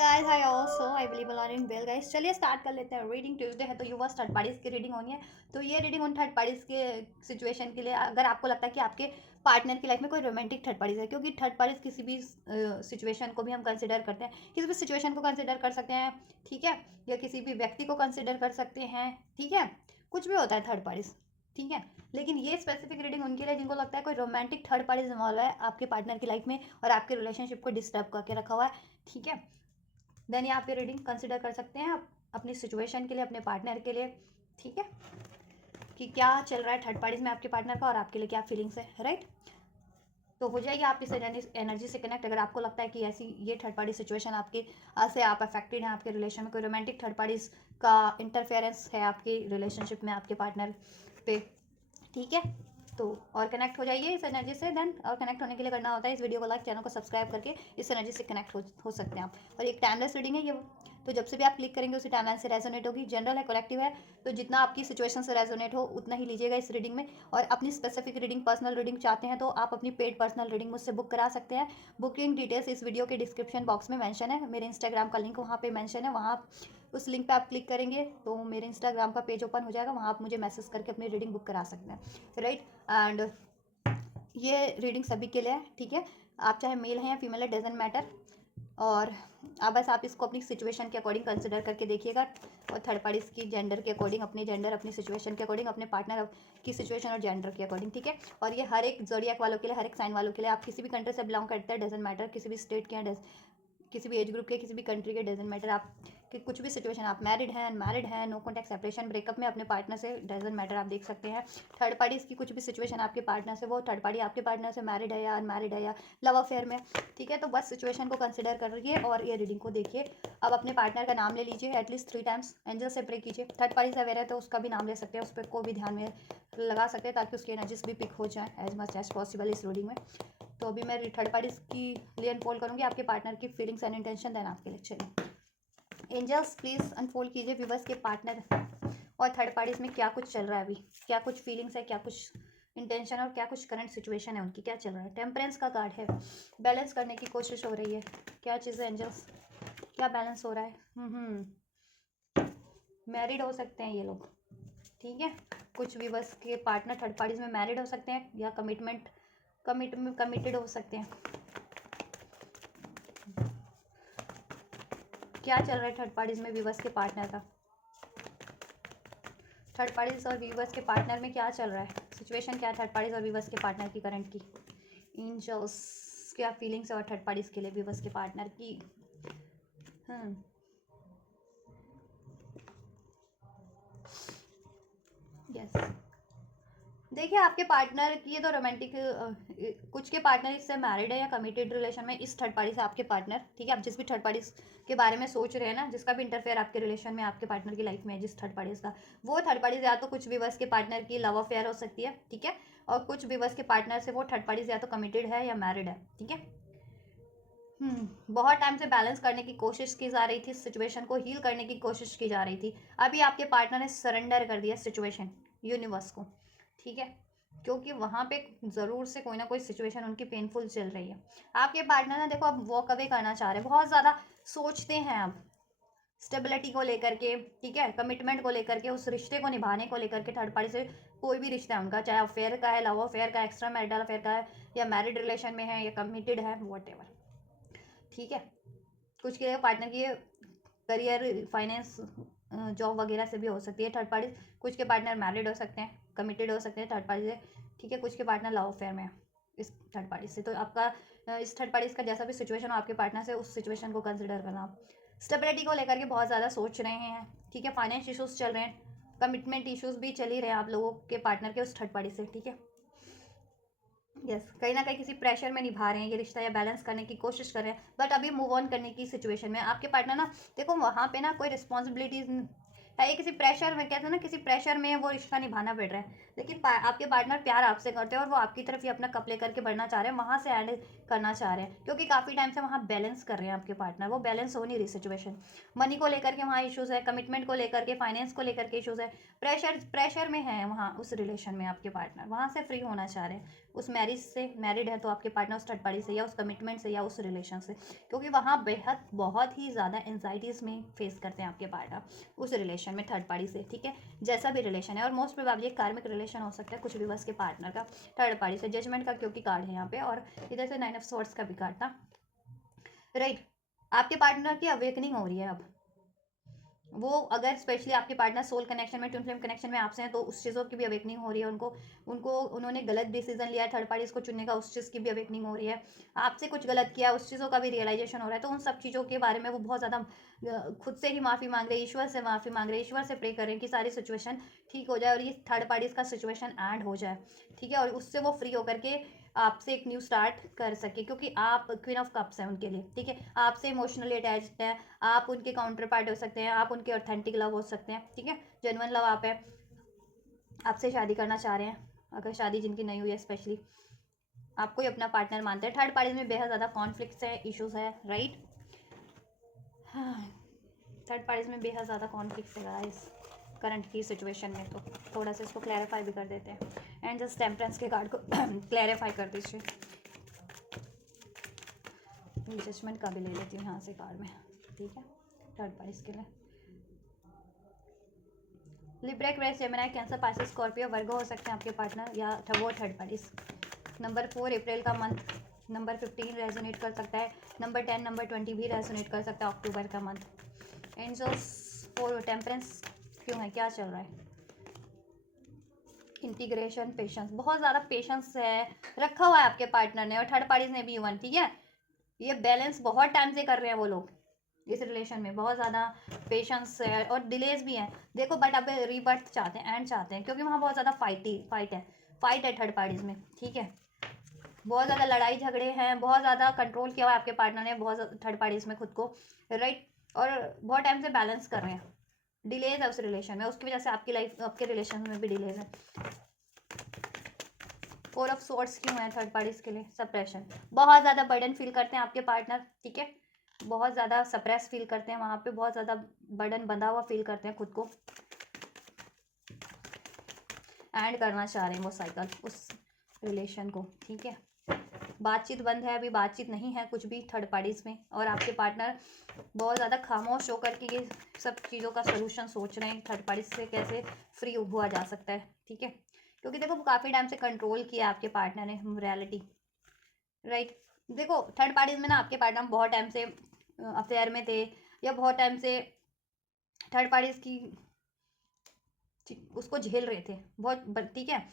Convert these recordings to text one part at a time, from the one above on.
Guys I also I believe are in well guys. चलिए start कर लेते हैं। रीडिंग ट्यूसडे है तो यूवर्स थर्ड पार्टीज की रीडिंग होनी है। तो ये रीडिंग उन थर्ड पार्टीज के सिचुएशन के लिए, अगर आपको लगता है कि आपके पार्टनर की लाइफ में कोई रोमांटिक थर्ड पार्टीज है, क्योंकि थर्ड पार्टीज किसी भी सिचुएशन को भी हम कंसिडर करते हैं, किसी भी सिचुएशन को कंसिडर कर सकते हैं, ठीक है, या किसी भी व्यक्ति को कंसिडर कर सकते हैं, ठीक है, कुछ भी होता है थर्ड पार्टीज, ठीक है। लेकिन ये स्पेसिफिक रीडिंग उनके लिए जिनको लगता है कोई रोमांटिक थर्ड पार्टीज इन्वॉल्व है आपके पार्टनर की लाइफ में और आपके रिलेशनशिप को डिस्टर्ब करके रखा हुआ है, ठीक है। देन यहाँ पे रीडिंग कंसिडर कर सकते हैं आप अपनी सिचुएशन के लिए, अपने पार्टनर के लिए, ठीक है, कि क्या चल रहा है थर्ड पार्टीज में आपके पार्टनर का और आपके लिए क्या फीलिंग्स है, राइट। तो हो जाइए आप इस एनर्जी से कनेक्ट अगर आपको लगता है कि ऐसी ये थर्ड पार्टी सिचुएशन आपके से आप अफेक्टेड हैं, आपके रिलेशन में कोई रोमांटिक थर्ड पार्टीज का इंटरफेरेंस है आपकी रिलेशनशिप में आपके पार्टनर पे, ठीक है। तो और कनेक्ट हो जाइए इस एनर्जी से। देन और कनेक्ट होने के लिए करना होता है इस वीडियो को लाइक, चैनल को सब्सक्राइब करके इस एनर्जी से कनेक्ट हो सकते हैं आप। और एक टाइमलेस रीडिंग है ये, तो जब से भी आप क्लिक करेंगे उसी टाइमलाइन से रेजोनेट होगी। जनरल है, कलेक्टिव है, तो जितना आपकी सिचुएशन से रेजोनेट हो उतना ही लीजिएगा इस रीडिंग में। और अपनी स्पेसिफिक रीडिंग, पर्सनल रीडिंग चाहते हैं तो आप अपनी पेड पर्सनल रीडिंग मुझसे बुक करा सकते हैं। बुकिंग डिटेल्स इस वीडियो के डिस्क्रिप्शन बॉक्स में मेंशन है, मेरे इंस्टाग्राम का लिंक वहाँ पे मेंशन है, वहाँ उस लिंक पे आप क्लिक करेंगे तो मेरे इंस्टाग्राम का पेज ओपन हो जाएगा, वहाँ आप मुझे मैसेज करके अपनी रीडिंग बुक करा सकते हैं, राइट। एंड ये रीडिंग सभी के लिए है, ठीक है, आप चाहे मेल हैं या फीमेल है, डजेंट मैटर। और अब बस आप इसको अपनी सिचुएशन के अकॉर्डिंग कंसिडर करके देखिएगा, और थर्ड पार्टीज की जेंडर के अकॉर्डिंग, अपनी जेंडर अपनी सिचुएशन के अकॉर्डिंग, अपने पार्टनर की सिचुएशन और जेंडर के अकॉर्डिंग, ठीक है। और ये हर एक जोडियक वालों के लिए, हर एक साइन वालों के लिए, आप किसी भी कंट्री से बिलोंग करते हैं डजेंट मैटर, किसी भी स्टेट के हैं, किसी भी एज ग्रुप के, किसी भी कंट्री के, डजेंट मैटर। आप कि कुछ भी सिचुएशन, आप मैरिड हैं, अनमैरिड हैं, नो कॉन्टैक्ट, सेपरेशन, ब्रेकअप में अपने पार्टनर से, डजेंट मैटर, आप देख सकते हैं। थर्ड पार्टीज की कुछ भी सिचुएशन आपके पार्टनर से, वो थर्ड पार्टी आपके पार्टनर से मैरिड है या अनमैरिड है या लव अफेयर में, ठीक है। तो बस सिचुएशन को कंसिडर करिए और ये रीडिंग को देखिए। अब अपने पार्टनर का नाम ले लीजिए एटलीस्ट 3 टाइम्स, एंजल से प्रे कीजिए। थर्ड पार्टी से अवेयर है तो उसका भी नाम ले सकते हैं, उस पर को भी ध्यान में लगा सकते हैं ताकि उसकी एनर्जीज भी पिक हो जाए एज मच एज पॉसिबल इस रीडिंग में। तो अभी मैं थर्ड पार्टीज की लिए अनफोल्ड करूंगी आपके पार्टनर की फीलिंग्स एंड इंटेंशन, देन आपके लिए। चलिए एंजल्स प्लीज अनफोल्ड कीजिए व्यूवर्स के पार्टनर और थर्ड पार्टीज में क्या कुछ चल रहा है अभी, क्या कुछ फीलिंग्स है, क्या कुछ इंटेंशन और क्या कुछ करंट सिचुएशन है उनकी, क्या चल रहा है। टेम्परेंस का कार्ड है, बैलेंस करने की कोशिश हो रही है, क्या चीज़ है एंजल्स, क्या बैलेंस हो रहा है। मैरिड हो सकते हैं ये लोग, ठीक है। कुछ व्यूवर्स के पार्टनर थर्ड पार्टीज में मैरिड हो सकते हैं या कमिटेड हो सकते हैं। क्या चल रहा है थर्ड पार्टीज में व्यूवर्स के पार्टनर का, थर्ड पार्टीज और व्यूवर्स के पार्टनर में क्या चल रहा है, सिचुएशन क्या है थर्ड पार्टीज और व्यूवर्स के पार्टनर की करंट की। एंजल्स क्या फीलिंग्स है और थर्ड पार्टीज के लिए व्यूवर्स के पार्टनर की। यस, देखिए आपके पार्टनर की, ये तो रोमांटिक, कुछ के पार्टनर इससे मैरिड है या कमिटेड रिलेशन में इस थर्ड पार्टी से आपके पार्टनर, ठीक है। आप जिस भी थर्ड पार्टी के बारे में सोच रहे हैं ना, जिसका भी इंटरफेयर आपके रिलेशन में आपके पार्टनर की लाइफ में है, जिस थर्ड पार्टी का, वो थर्ड पार्टी या तो कुछ व्यूवर्स के पार्टनर की लव अफेयर हो सकती है, ठीक है। और कुछ व्यूवर्स के पार्टनर से वो थर्ड पार्टी या तो कमिटेड है या मैरिड है, ठीक है। बहुत टाइम से बैलेंस करने की कोशिश की जा रही थी, सिचुएशन को हील करने की कोशिश की जा रही थी। अभी आपके पार्टनर ने सरेंडर कर दिया सिचुएशन यूनिवर्स को, ठीक है, क्योंकि वहाँ पे ज़रूर से कोई ना कोई सिचुएशन उनकी पेनफुल चल रही है। आपके पार्टनर ना, देखो, अब वॉक अवे करना चाह रहे हैं, बहुत ज़्यादा सोचते हैं अब स्टेबिलिटी को लेकर के, ठीक है, कमिटमेंट को लेकर के, उस रिश्ते को निभाने को लेकर के। थर्ड पार्टी से कोई भी रिश्ता है उनका, चाहे अफेयर का है, लव अफेयर का, एक्स्ट्रा मैरिटल अफेयर का है, या मैरिड रिलेशन में है या कमिटेड है, वॉट एवर, ठीक है। कुछ के पार्टनर की करियर, फाइनेंस, जॉब वगैरह से भी हो सकती है थर्ड पार्टी। कुछ के पार्टनर मैरिड हो सकते हैं, कमिटेड हो सकते हैं थर्ड पार्टी से, ठीक है। कुछ के पार्टनर लव अफेयर में है इस थर्ड पार्टी से। तो आपका इस थर्ड पार्टी का जैसा भी सिचुएशन हो आपके पार्टनर से, उस सिचुएशन को कंसिडर करना। आप स्टेबिलिटी को लेकर के बहुत ज़्यादा सोच रहे हैं, ठीक है। फाइनेंस इशूज़ चल रहे हैं, कमिटमेंट इशूज़ भी चल ही रहे हैं आप लोगों के पार्टनर के उस थर्ड पार्टी से, ठीक है। यस, कहीं ना कहीं किसी प्रेशर में निभा रहे हैं ये रिश्ता या बैलेंस करने की कोशिश कर रहे हैं, बट अभी मूव ऑन करने की सिचुएशन में आपके पार्टनर ना, देखो वहाँ पे ना कोई रिस्पॉन्सिबिलिटीज है, ये किसी प्रेशर में, कहते हैं ना, किसी प्रेशर में वो रिश्ता निभाना पड़ रहा है। लेकिन आपके पार्टनर प्यार आपसे करते हैं और वो आपकी तरफ ही अपना कप लेकर के बढ़ना चाह रहे हैं, वहाँ से एंड करना चाह रहे हैं, क्योंकि काफ़ी टाइम से वहाँ बैलेंस कर रहे हैं आपके पार्टनर, वो बैलेंस हो नहीं रही सिचुएशन। मनी को लेकर के वहाँ इश्यूज़ है, कमिटमेंट को लेकर के, फाइनेंस को लेकर के इश्यूज़ है, प्रेशर में है वहाँ उस रिलेशन में आपके पार्टनर, वहाँ से फ्री होना चाह रहे हैं। उस मैरिज से, मैरिड है तो आपके पार्टनर उस थर्ड पार्टी से या उस कमिटमेंट से या उस रिलेशन से, क्योंकि वहाँ बेहद बहुत ही ज़्यादा एंजाइटीज़ में फेस करते हैं आपके पार्टनर उस रिलेशन में थर्ड पार्टी से, ठीक है, जैसा भी रिलेशन है। और मोस्ट प्रोबेबली एक कार्मिक रिलेशन हो सकता है कुछ व्यूअर्स के पार्टनर का थर्ड पार्टी से, जजमेंट का क्योंकि कार्ड है यहाँ पे, और इधर से 9 ऑफ स्वॉर्ड्स का भी कार्ड था, राइट। आपके पार्टनर की अवेकनिंग हो रही है अब। वो अगर स्पेशली आपके पार्टनर सोल कनेक्शन में, ट्विन फ्लेम कनेक्शन में आपसे हैं, तो उस चीज़ों की भी अवेकनिंग हो रही है उनको। उन्होंने गलत डिसीजन लिया है थर्ड पार्टीज को चुनने का, उस चीज़ की भी अवेकनिंग हो रही है। आपसे कुछ गलत किया, उस चीज़ों का भी रियलाइजेशन हो रहा है। तो उन सब चीज़ों के बारे में वो बहुत ज़्यादा खुद से ही माफ़ी मांग रहे हैं, ईश्वर से माफ़ी मांग रहे हैं, ईश्वर से प्रे करें कि सारी सिचुएशन ठीक हो जाए और ये थर्ड पार्टीज का सिचुएशन एंड हो जाए, ठीक है, और उससे वो फ्री होकर के आपसे एक न्यू स्टार्ट कर सके, क्योंकि आप क्वीन ऑफ कप्स हैं उनके लिए, ठीक है, आपसे इमोशनली अटैच्ड है, आप उनके काउंटर पार्ट हो सकते हैं, आप उनके ऑथेंटिक लव हो सकते हैं, ठीक है, जेन्युइन लव आप है, आपसे शादी करना चाह रहे हैं, अगर शादी जिनकी नहीं हुई है स्पेशली, आपको ही अपना पार्टनर मानते हैं। थर्ड पार्टी में बेहद ज़्यादा कॉन्फ्लिक्ट्स है, इश्यूज है, राइट। हाँ, थर्ड पार्टीज में बेहद ज़्यादा कॉन्फ्लिक्ट्स है गाइस करंट की सिचुएशन में, तो थोड़ा सा इसको क्लैरिफाई भी कर देते हैं। एंड जस्ट टेम्परेंस के कार्ड को क्लैरिफाई कर दीजिए। जजमेंट का भी ले लेती हूँ यहाँ से कार्ड में, ठीक है, थर्ड पार्टीज के लिए। Libra, Aquarius, Gemini, Cancer, Pisces, Scorpio, Virgo हो सकते हैं आपके पार्टनर या वो थर्ड पार्टीज। नंबर 4 अप्रैल का मंथ, नंबर 15 रेजोनेट कर सकता है, नंबर 10, नंबर 20 भी रेजोनेट कर सकता है अक्टूबर का मंथ। एंजल्स फॉर टेम्परेंस क्यों है, क्या चल रहा है? इंटीग्रेशन, पेशेंस, बहुत ज़्यादा पेशेंस है रखा हुआ है आपके पार्टनर ने, और थर्ड पार्टीज ने भी वन, ठीक है, ये बैलेंस बहुत टाइम से कर रहे हैं वो लोग इस रिलेशन में, बहुत ज़्यादा पेशेंस है और डिलेज भी हैं, देखो, बट अब रीबर्थ चाहते हैं, एंड चाहते हैं, क्योंकि वहाँ बहुत ज़्यादा फाइट है थर्ड पार्टीज में, ठीक है, बहुत ज़्यादा लड़ाई झगड़े हैं, बहुत ज़्यादा कंट्रोल किया हुआ है आपके पार्टनर ने बहुत थर्ड पार्टीज में खुद को, राइट, और बहुत टाइम से बैलेंस कर रहे हैं, डिलेज है उस रिलेशन में, उसकी वजह से आपकी लाइफ, आपके रिलेशन में भी डिलेज है। 4 ऑफ स्वॉर्ड्स क्यों है थर्ड पार्टीज के लिए? सप्रेशन, बहुत ज़्यादा बर्डन फील करते हैं आपके पार्टनर, ठीक है, बहुत ज़्यादा सप्रेस फील करते हैं, वहाँ पे बहुत ज़्यादा बर्डन बंधा हुआ फील करते हैं खुद को, एंड करना चाह रहे हैं वो साइकिल उस रिलेशन को, ठीक है, बातचीत बंद है, अभी बातचीत नहीं है कुछ भी थर्ड पार्टीज में, और आपके पार्टनर बहुत ज़्यादा खामोश होकर के ये सब चीज़ों का सोल्यूशन सोच रहे हैं, थर्ड पार्टीज से कैसे फ्री हुआ जा सकता है, ठीक है, क्योंकि देखो काफ़ी टाइम से कंट्रोल किया आपके पार्टनर ने रियलिटी, राइट। देखो थर्ड पार्टीज में ना आपके पार्टनर बहुत टाइम से अफेयर में थे, या बहुत टाइम से थर्ड पार्टीज की उसको झेल रहे थे बहुत, ठीक है,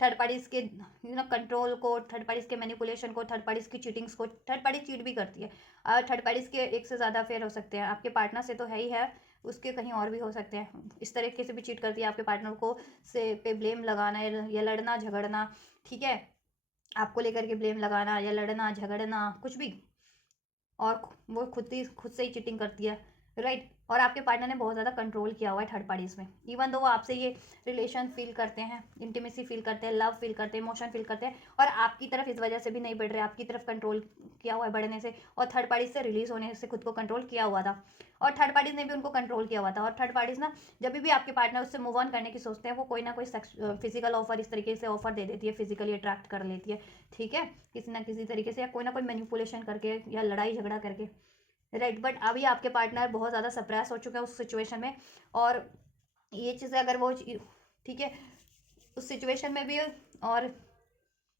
थर्ड पार्टीज के कंट्रोल को, थर्ड पार्टीज के मैनिपुलेशन को, थर्ड पार्टीज की चीटिंग्स को, थर्ड पार्टी चीट भी करती है, और थर्ड पार्टीज के एक से ज़्यादा अफेयर हो सकते हैं आपके पार्टनर से, तो है ही है, उसके कहीं और भी हो सकते हैं, इस तरीके से भी चीट करती है आपके पार्टनर को, से पे ब्लेम लगाना या लड़ना झगड़ना, ठीक है, आपको लेकर के ब्लेम लगाना या लड़ना झगड़ना कुछ भी, और वो खुद से ही चीटिंग करती है, राइट, और आपके पार्टनर ने बहुत ज़्यादा कंट्रोल किया हुआ है थर्ड पार्टीज में, इवन दो वो आपसे ये रिलेशन फील करते हैं, इंटीमेसी फील करते हैं, लव फील करते हैं, इमोशन फील करते हैं, और आपकी तरफ इस वजह से भी नहीं बढ़ रहे, आपकी तरफ कंट्रोल किया हुआ है बढ़ने से, और थर्ड पार्टीज से रिलीज होने से खुद को कंट्रोल किया हुआ था, और थर्ड पार्टीज ने भी उनको कंट्रोल किया हुआ था, और थर्ड पार्टीज ना जब भी आपके पार्टनर उससे मूव ऑन करने की सोचते हैं, वो कोई ना कोई फिजिकल ऑफर इस तरीके से ऑफर दे देती है, फिजिकली अट्रैक्ट कर लेती है, ठीक है, किसी ना किसी तरीके से, या कोई ना कोई मैनिपुलेशन करके या लड़ाई झगड़ा करके, राइट, बट अभी आपके पार्टनर बहुत ज़्यादा सप्रेस हो चुके हैं उस सिचुएशन में, और ये चीज़ें अगर वो, ठीक है, उस सिचुएशन में भी, और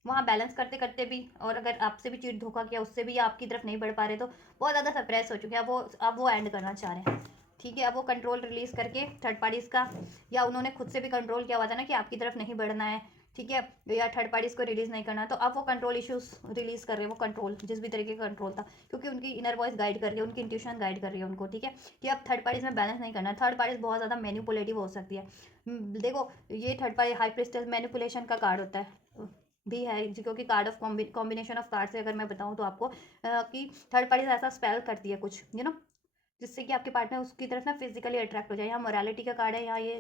वहाँ बैलेंस करते करते भी, और अगर आपसे भी चीट धोखा किया उससे भी आपकी तरफ नहीं बढ़ पा रहे, तो बहुत ज़्यादा सप्रेस हो चुके हैं, अब वो एंड करना चाह रहे हैं, ठीक है, अब वो कंट्रोल रिलीज़ करके थर्ड पार्टीज़ का, या उन्होंने खुद से भी कंट्रोल किया हुआ था ना कि आपकी तरफ नहीं बढ़ना है, ठीक है, या थर्ड पार्टीज़ को रिलीज़ नहीं करना, तो अब वो कंट्रोल इश्यूज रिलीज़ कर रहे हैं, वो कंट्रोल जिस भी तरीके का कंट्रोल था, क्योंकि उनकी इनर वॉइस गाइड कर रही है, उनकी इंट्यूशन गाइड कर रही है उनको, ठीक है, कि अब थर्ड पार्टीज़ में बैलेंस नहीं करना है, थर्ड पार्टीज़ बहुत ज़्यादा मैनिपुलेटिव हो सकती है, देखो ये third party high priestess manipulation का कार्ड होता है भी है, क्योंकि card of combination of card से अगर मैं बताऊँ तो आपको कि थर्ड पार्टी ऐसा स्पेल करती है कुछ, जिससे कि आपके पार्टनर उसकी तरफ ना फिजिकली अट्रैक्ट हो जाए, यहाँ मोरालिटी का कार्ड है, यहाँ ये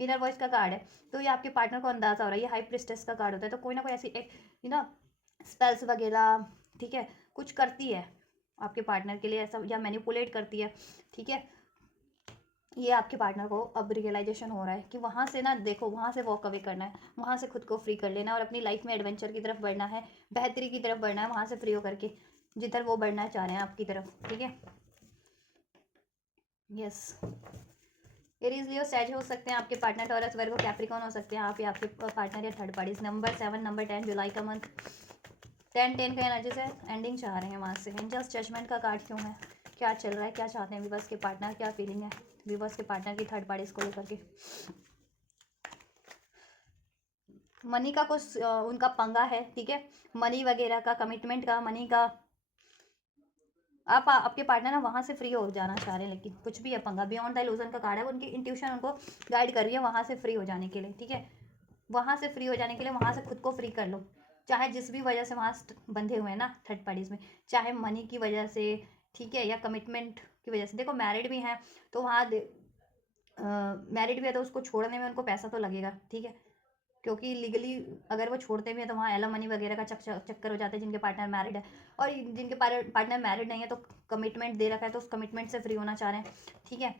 इनर वॉइस का कार्ड है, तो ये आपके पार्टनर को अंदाजा हो रहा है, ये हाई प्रिस्टेस का कार्ड होता है, तो कोई ना कोई ऐसी एक स्पेल्स वगैरह ठीक है, कुछ करती है आपके पार्टनर के लिए ऐसा, या मैनिपुलेट करती है, ठीक है। ये आपके पार्टनर को अब रियलाइजेशन हो रहा है कि वहाँ से ना देखो, वहाँ से वॉक अवे करना है, वहाँ से खुद को फ्री कर लेना और अपनी लाइफ में एडवेंचर की तरफ बढ़ना है, बेहतरी की तरफ बढ़ना है, वहाँ से फ्री होकर के जिधर वो बढ़ना चाह रहे हैं आपकी तरफ, ठीक है। यस, एरीज लियो सेज हो सकते हैं आपके पार्टनर, टॉरस वर्गो कैप्रिकॉन हो सकते हैं आप या आपके पार्टनर या थर्ड पार्टीज। नंबर 7, नंबर 10 जुलाई का मंथ 10 का एनर्जी से एंडिंग चाह रहे हैं वहाँ से। एंजल्स जजमेंट का कार्ड क्यों है, क्या चल रहा है, क्या चाहते हैं विवर्स के पार्टनर, क्या फीलिंग है विवर्स के पार्टनर की थर्ड पार्टीज को लेकर के। मनी का कुछ उनका पंगा है, ठीक है, मनी वगैरह का, कमिटमेंट का, मनी का। आप आपके पार्टनर ना वहाँ से फ्री हो जाना चाह रहे हैं, लेकिन कुछ भी है पंगा। बियॉन्ड द इल्यूजन का कार्ड है, उनकी इंट्यूशन उनको गाइड कर रही है वहाँ से फ्री हो जाने के लिए, ठीक है। वहाँ से फ्री हो जाने के लिए वहाँ से खुद को फ्री कर लो, चाहे जिस भी वजह से वहाँ बंधे हुए हैं ना थर्ड पार्टीज में, चाहे मनी की वजह से, ठीक है, या कमिटमेंट की वजह से। देखो मैरिड भी हैं तो वहाँ मैरिड भी है तो उसको छोड़ने में उनको पैसा तो लगेगा, ठीक है, क्योंकि लीगली अगर वो छोड़ते भी हैं तो वहाँ एलिमनी वगैरह का चक्कर हो जाता है जिनके पार्टनर मैरिड है। और जिनके पार्टनर मैरिड नहीं है तो कमिटमेंट दे रखा है तो उस कमिटमेंट से फ्री होना चाह रहे हैं, ठीक है,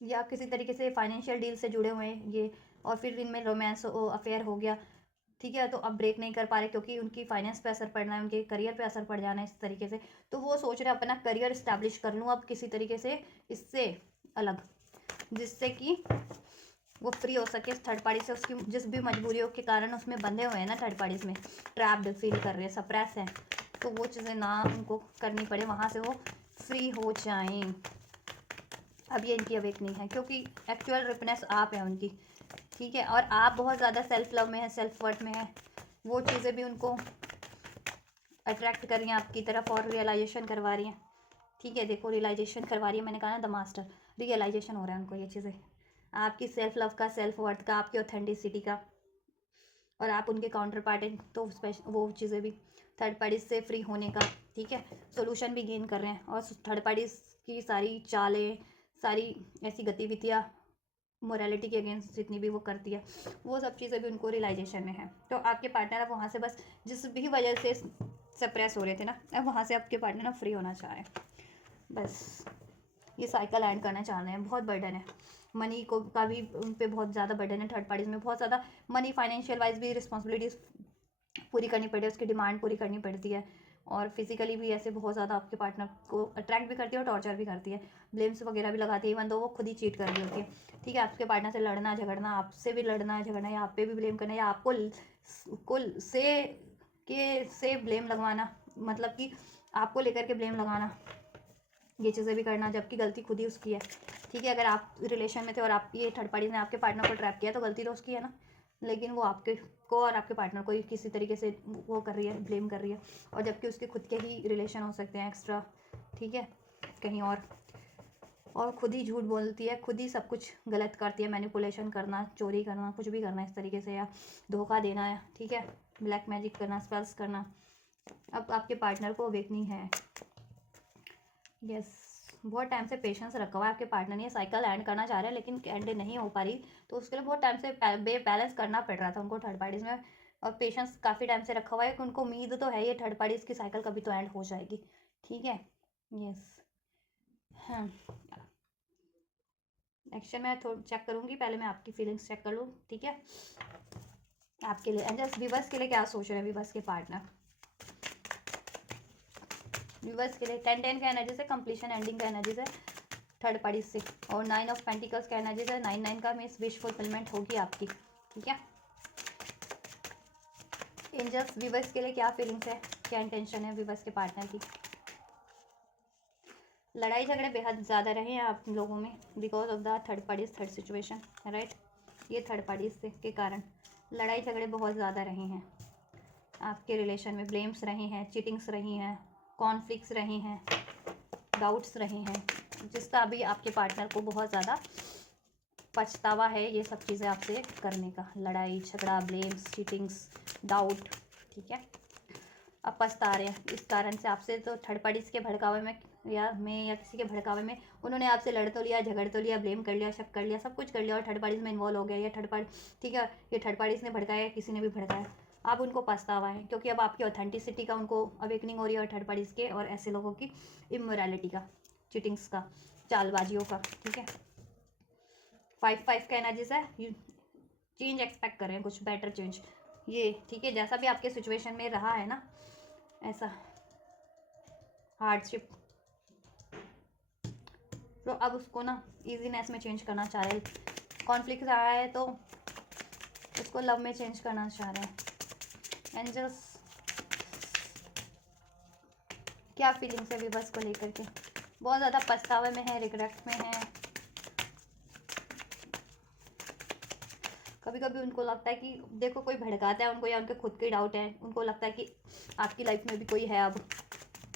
या किसी तरीके से फाइनेंशियल डील से जुड़े हुए हैं ये, और फिर इनमें रोमांस अफेयर हो गया, ठीक है, तो अब ब्रेक नहीं कर पा रहे क्योंकि उनकी फाइनेंस पे असर पड़ना है, उनके करियर पे असर पड़ जाना है इस तरीके से। तो वो सोच रहे हैं अपना करियर इस्टेब्लिश कर लूँ अब किसी तरीके से इससे अलग, जिससे कि वो फ्री हो सके थर्ड पार्टी से। उसकी जिस भी मजबूरियों के कारण उसमें बंधे हुए हैं ना थर्ड पार्टीज में, ट्रैप्ड फील कर रहे हैं, सप्रेस हैं, तो वो चीज़ें ना उनको करनी पड़े, वहाँ से वो फ्री हो जाएं। अब ये इनकी अवेकनिंग है क्योंकि एक्चुअल रिपनेस आप है उनकी, ठीक है, और आप बहुत ज़्यादा सेल्फ लव में है, सेल्फ वर्थ में है। वो चीज़ें भी उनको अट्रैक्ट कर रही हैं आपकी तरफ और रियलाइजेशन करवा रही हैं, ठीक है। देखो रियलाइजेशन करवा रही है, मैंने कहा ना द मास्टर, रियलाइजेशन हो रहा है उनको ये चीज़ें, आपकी सेल्फ लव का, सेल्फ वर्थ का, आपकी ऑथेंटिसिटी का, और आप उनके काउंटर पार्ट हैं तो वो चीज़ें भी थर्ड पार्टीज से फ्री होने का, ठीक है, सोल्यूशन भी गेन कर रहे हैं। और थर्ड पार्टीज की सारी चालें, सारी ऐसी गतिविधियाँ मोरालिटी के अगेंस्ट जितनी भी वो करती है, वो सब चीज़ें भी उनको रियलाइजेशन में है। तो आपके पार्टनर अब वहाँ से बस जिस भी वजह से सप्रेस हो रहे थे ना, अब वहाँ से आपके पार्टनर ना फ्री होना चाह रहे हैं, बस ये साइकिल एंड करना चाह रहे हैं। बहुत बर्डन है मनी को का भी उन पर, बहुत ज़्यादा बर्डन है थर्ड पार्टीज में, बहुत ज़्यादा मनी फाइनेंशियल वाइज भी रिस्पॉन्सिबिलिटीज़ पूरी करनी पड़ती है, उसकी डिमांड पूरी करनी पड़ती है, और फिजिकली भी ऐसे बहुत ज़्यादा आपके पार्टनर को अट्रैक्ट भी करती है और टॉर्चर भी करती है, ब्लेम्स वगैरह भी लगाती है, इवन दो वो खुद ही चीट कर रही होती है, ठीक है। आपके पार्टनर से लड़ना झगड़ना, आपसे भी लड़ना झगड़ना, या आप पे भी ब्लेम करना, या आपको से ब्लेम लगवाना, मतलब कि आपको लेकर के ब्लेम लगाना, ये चीज़ें भी करना, जबकि गलती खुद ही उसकी है, ठीक है। अगर आप रिलेशन में थे और आप ये थर्ड पार्टी ने आपके पार्टनर को ट्रैप किया तो गलती तो उसकी है ना, लेकिन वो आपके को और आपके पार्टनर को ही किसी तरीके से वो कर रही है, ब्लेम कर रही है, और जबकि उसके खुद के ही रिलेशन हो सकते हैं एक्स्ट्रा, ठीक है, कहीं और खुद ही झूठ बोलती है, खुद ही सब कुछ गलत करती है, मैनिपुलेशन करना, चोरी करना, कुछ भी करना इस तरीके से, या धोखा देना है, ठीक है, ब्लैक मैजिक करना, स्पेल्स करना। अब आपके पार्टनर को अवेकनिंग है, यस, बहुत टाइम से पेशेंस रखा हुआ है आपके पार्टनर ने, साइकिल एंड करना चाह रहे हैं लेकिन एंड नहीं हो पा रही, तो उसके लिए बहुत टाइम से बैलेंस करना पड़ रहा था उनको थर्ड पार्टीज में, और पेशेंस काफ़ी टाइम से रखा हुआ है कि उनको उम्मीद तो है ये थर्ड पार्टीज की साइकिल कभी तो एंड हो जाएगी, ठीक है। यस, हाँ, एक्शन मैं थोड़ा चेक करूँगी, पहले मैं आपकी फीलिंग्स चेक कर लूँ, ठीक है। आपके लिए एंजल्स विवर्स के लिए क्या सोच रहे हैं विवर्स के पार्टनर, विवर्स के लिए 10 का एनर्जी से कंप्लीशन एंडिंग का एनर्जी से थर्ड पार्टी से, और 9 ऑफ पेंटिकल्स का एनर्जी से 9 का मीन्स विश फुलफिलमेंट होगी आपकी, ठीक है। एंजल्स विवर्स के लिए क्या फीलिंग्स है, क्या इंटेंशन है विवर्स के पार्टनर की। लड़ाई झगड़े बेहद ज़्यादा रहे हैं आप लोगों में because of the third parties, third situation, right, ये थर्ड पार्टीज से के कारण लड़ाई झगड़े बहुत ज़्यादा रहे हैं आपके रिलेशन में, ब्लेम्स रहे हैं, चीटिंग्स रही हैं, कॉन्फ्लिक्ट्स रही हैं, डाउट्स रहे हैं, जिसका अभी आपके पार्टनर को बहुत ज़्यादा पछतावा है ये सब चीज़ें आपसे करने का, लड़ाई झगड़ा, ब्लेम्स, चीटिंग्स, डाउट, ठीक है। अब पछता रहे हैं इस कारण से आपसे, तो थर्ड पार्टीज के भड़कावे में या किसी के भड़कावे में उन्होंने आपसे लड़ तो लिया, झगड़ तो लिया, ब्लेम कर लिया, शक कर लिया, सब कुछ कर लिया, और थर्ड पार्टीज में इन्वॉल्व हो गया, या थर्ड पार्टी, ठीक है, ये थर्ड पार्टीज ने भड़काया, किसी ने भी भड़काया, अब उनको पछतावा है, क्योंकि अब आपकी ऑथेंटिसिटी का उनको अवेकनिंग हो रही है, और थर्ड पार्टीज़ के और ऐसे लोगों की इमोरालिटी का, चीटिंग्स का, चालबाजियों का। ठीक है, 5-5 का एनर्जीज है, चेंज एक्सपेक्ट कर रहे हैं, कुछ बेटर चेंज ये। ठीक है, जैसा भी आपके सिचुएशन में रहा है ना, ऐसा हार्डशिप, तो अब उसको ना ईजीनेस में चेंज करना चाह रहे हैं। कॉन्फ्लिक्ट आ रहा है तो उसको लव में चेंज करना चाह रहे हैं। एंजल्स क्या फीलिंग्स है विवर्स को लेकर के? बहुत ज़्यादा पछतावे में है, रिग्रेट में है। कभी कभी उनको लगता है कि देखो कोई भड़काता है उनको, या उनके खुद के डाउट है, उनको लगता है कि आपकी लाइफ में भी कोई है अब,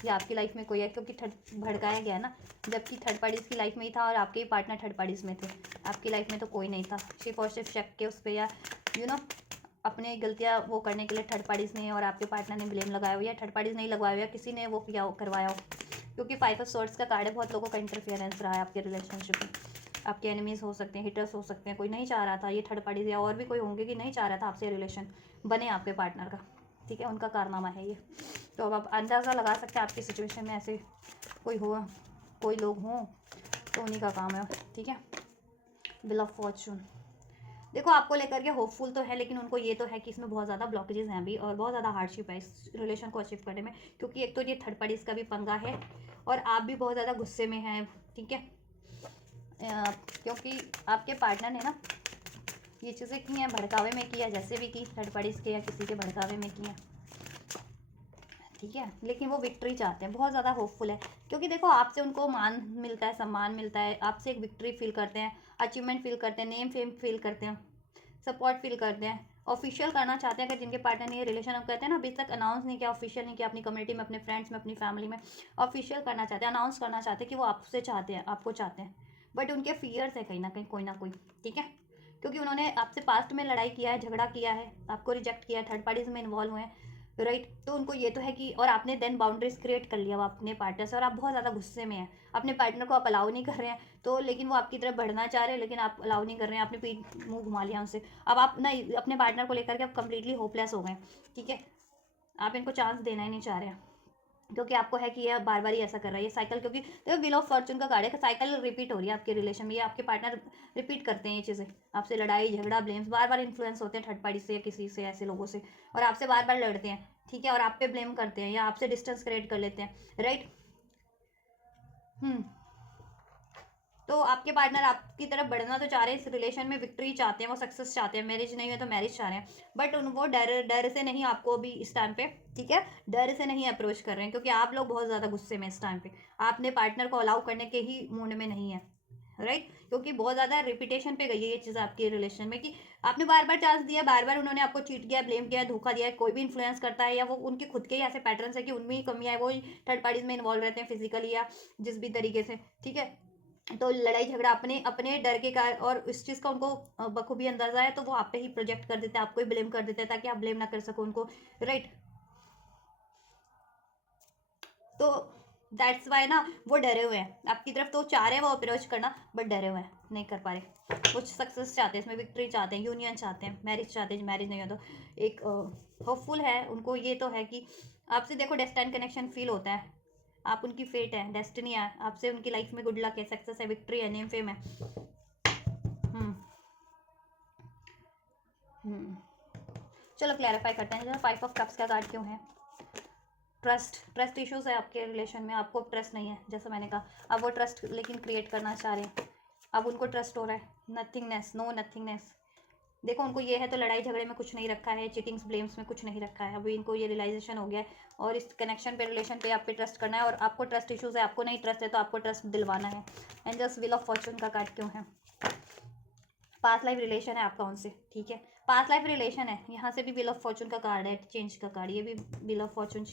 या आपकी लाइफ में कोई है, क्योंकि भड़काया गया ना, जबकि थर्ड पार्टीज़ की लाइफ में ही था और आपके ही पार्टनर थर्ड पार्टीज़ में थे। आपकी लाइफ में तो कोई नहीं था, सिर्फ और सिर्फ शक के उस पर, या अपने गलतियाँ वो करने के लिए थर्ड पार्टीज़ ने और आपके पार्टनर ने ब्लेम लगाया हो, या थर्ड पार्टीज़ नहीं लगवाया हो, या किसी ने वो किया करवाया हो। क्योंकि 5 ऑफ स्वॉर्ड्स का कार्ड है, बहुत लोगों का इंटरफेरेंस रहा है आपके रिलेशनशिप में। आपके एनिमीज़ हो सकते हैं, हिटर्स हो सकते हैं, कोई नहीं चाह रहा था, ये थर्ड पार्टीज़ या और भी कोई होंगे कि नहीं चाह रहा था आपसे रिलेशन बने आपके पार्टनर का। ठीक है, उनका कारनामा है ये। तो अब आप अंदाज़ा लगा सकते हैं आपकी सिचुएशन में ऐसे कोई हो, कोई लोग हों, तो उन्हीं का काम है। ठीक है, व्हील ऑफ फॉर्चून देखो आपको लेकर के होपफुल तो है, लेकिन उनको ये तो है कि इसमें बहुत ज़्यादा ब्लॉकेजेस हैं अभी, और बहुत ज़्यादा हार्डशिप है इस रिलेशन को अचीव करने में। क्योंकि एक तो ये थर्ड पार्टीज़ का भी पंगा है, और आप भी बहुत ज़्यादा गुस्से में हैं। ठीक है, क्योंकि आपके पार्टनर ने ना ये चीज़ें की हैं, भड़कावे में किया, जैसे भी की थर्ड पार्टीज़ के या किसी के भड़कावे में की हैं। ठीक है, लेकिन वो विक्ट्री चाहते हैं, बहुत ज़्यादा होपफुल है। क्योंकि देखो आपसे उनको मान मिलता है, सम्मान मिलता है, आपसे एक विक्ट्री फील करते हैं, अचीवमेंट फील करते हैं, नेम फेम फील करते हैं, सपोर्ट फील करते हैं, ऑफिशियल करना चाहते हैं। अगर जिनके पार्टनर ने ये रिलेशन अब कहते हैं ना, अभी तक अनाउंस नहीं किया, ऑफिशियल नहीं किया अपनी कम्युनिटी में, अपने फ्रेंड्स में, अपनी फैमिली में, ऑफिशियल करना चाहते हैं, अनाउंस करना चाहते हैं कि वो आपसे चाहते हैं, आपको चाहते हैं। बट उनके फियर्स है कहीं ना कहीं, कोई ना कोई। ठीक है, क्योंकि उन्होंने आपसे पास्ट में लड़ाई किया है, झगड़ा किया है, आपको रिजेक्ट किया है, थर्ड पार्टीज में इन्वॉल्व हुए हैं, राइट। तो उनको ये तो है कि, और आपने देन बाउंड्रीज क्रिएट कर लिया अपने पार्टनर से, और आप बहुत ज़्यादा गुस्से में हैं, अपने पार्टनर को आप अलाउ नहीं कर रहे हैं, तो लेकिन वो आपकी तरफ बढ़ना चाह रहे हैं, लेकिन आप अलाउ नहीं कर रहे हैं, आपने पीठ मुंह घुमा लिया उनसे। अब आप ना अपने पार्टनर को लेकर के आप कंप्लीटली होपलेस हो गए। ठीक है, आप इनको चांस देना ही नहीं चाह रहे हैं, क्योंकि आपको है कि ये बार बार ही ऐसा कर रहा है, ये साइकिल, क्योंकि देखो व्हील ऑफ फॉर्चून का कार्ड है, साइकिल रिपीट हो रही है आपके रिलेशन में, ये आपके पार्टनर रिपीट करते हैं ये चीज़ें, आपसे लड़ाई झगड़ा ब्लेम्स बार बार इन्फ्लुएंस होते हैं थर्ड पार्टी से या किसी से, ऐसे लोगों से, और आपसे बार बार लड़ते हैं। ठीक है, और आप पे ब्लेम करते हैं, या आपसे डिस्टेंस क्रिएट कर लेते हैं, राइट। तो आपके पार्टनर आपकी तरफ बढ़ना तो चाह रहे हैं, इस रिलेशन में विक्ट्री चाहते हैं, वो सक्सेस चाहते हैं, मैरिज नहीं है तो मैरिज चाह रहे हैं, बट वो डर डर से नहीं आपको भी इस टाइम पे, ठीक है, डर से नहीं अप्रोच कर रहे हैं, क्योंकि आप लोग बहुत ज़्यादा गुस्से में इस टाइम पे, आपने पार्टनर को अलाउ करने के ही मूड में नहीं है, राइट। क्योंकि बहुत ज़्यादा रिपीटेशन पे गई है ये चीज़ आपके रिलेशन में, कि आपने बार बार चांस दिया, बार बार उन्होंने आपको चीट किया, ब्लेम किया, धोखा दिया, कोई भी इन्फ्लुएंस करता है, या वो उनके खुद के ही ऐसे पैटर्न है कि उनमें ही कमियाँ है, वो थर्ड पार्टीज में इन्वॉल्व रहते हैं फिजिकली या जिस भी तरीके से। ठीक है, तो लड़ाई झगड़ा अपने अपने डर के कारण, और इस चीज़ का उनको बखूबी अंदाजा है, तो वो आप पे ही प्रोजेक्ट कर देते हैं, आपको ही ब्लेम कर देते हैं, ताकि आप ब्लेम ना कर सको उनको, राइट। तो दैट्स वाई ना वो डरे हुए हैं आपकी तरफ, तो चाह रहे हैं वो अप्रोच करना, बट डरे हुए हैं, नहीं कर पा रहे। कुछ सक्सेस चाहते हैं इसमें, विक्ट्री चाहते हैं, यूनियन चाहते हैं, मैरिज चाहते हैं, मैरिज नहीं हो तो एक होपफुल है उनको, ये तो है कि आपसे देखो डेस्टाइन कनेक्शन फील होता है, आप उनकी फेट है, डेस्टिनी है, आपसे उनकी लाइफ में गुड लक है, सक्सेस है, विक्ट्री है, नेम फेम है। हम्म हम्म चलो क्लैरिफाई करते हैं, 5 ऑफ कप्स का कार्ड क्यों है? ट्रस्ट इश्यूज है आपके रिलेशन में, आपको ट्रस्ट नहीं है, जैसा मैंने कहा, अब वो ट्रस्ट लेकिन क्रिएट करना चाह रहे हैं, अब उनको ट्रस्ट हो रहा है, नथिंगनेस, नो नथिंगनेस। देखो उनको ये है तो लड़ाई झगड़े में कुछ नहीं रखा है, चीटिंग्स ब्लेम्स में कुछ नहीं रखा है, अभी इनको ये रियलाइजेशन हो गया है, और इस कनेक्शन पे, रिलेशन पे आप पे ट्रस्ट करना है, और आपको ट्रस्ट इश्यूज है, आपको नहीं ट्रस्ट है तो आपको ट्रस्ट दिलवाना है। And just wheel of Fortune का कार्ड क्यों है? पास्ट लाइफ रिलेशन है आपका उनसे, ठीक है, पास्ट लाइफ रिलेशन है, यहाँ से भी व्हील ऑफ फॉर्चून का कार्ड है, चेंज का कार्ड, ये भी व्हील ऑफ फॉर्चून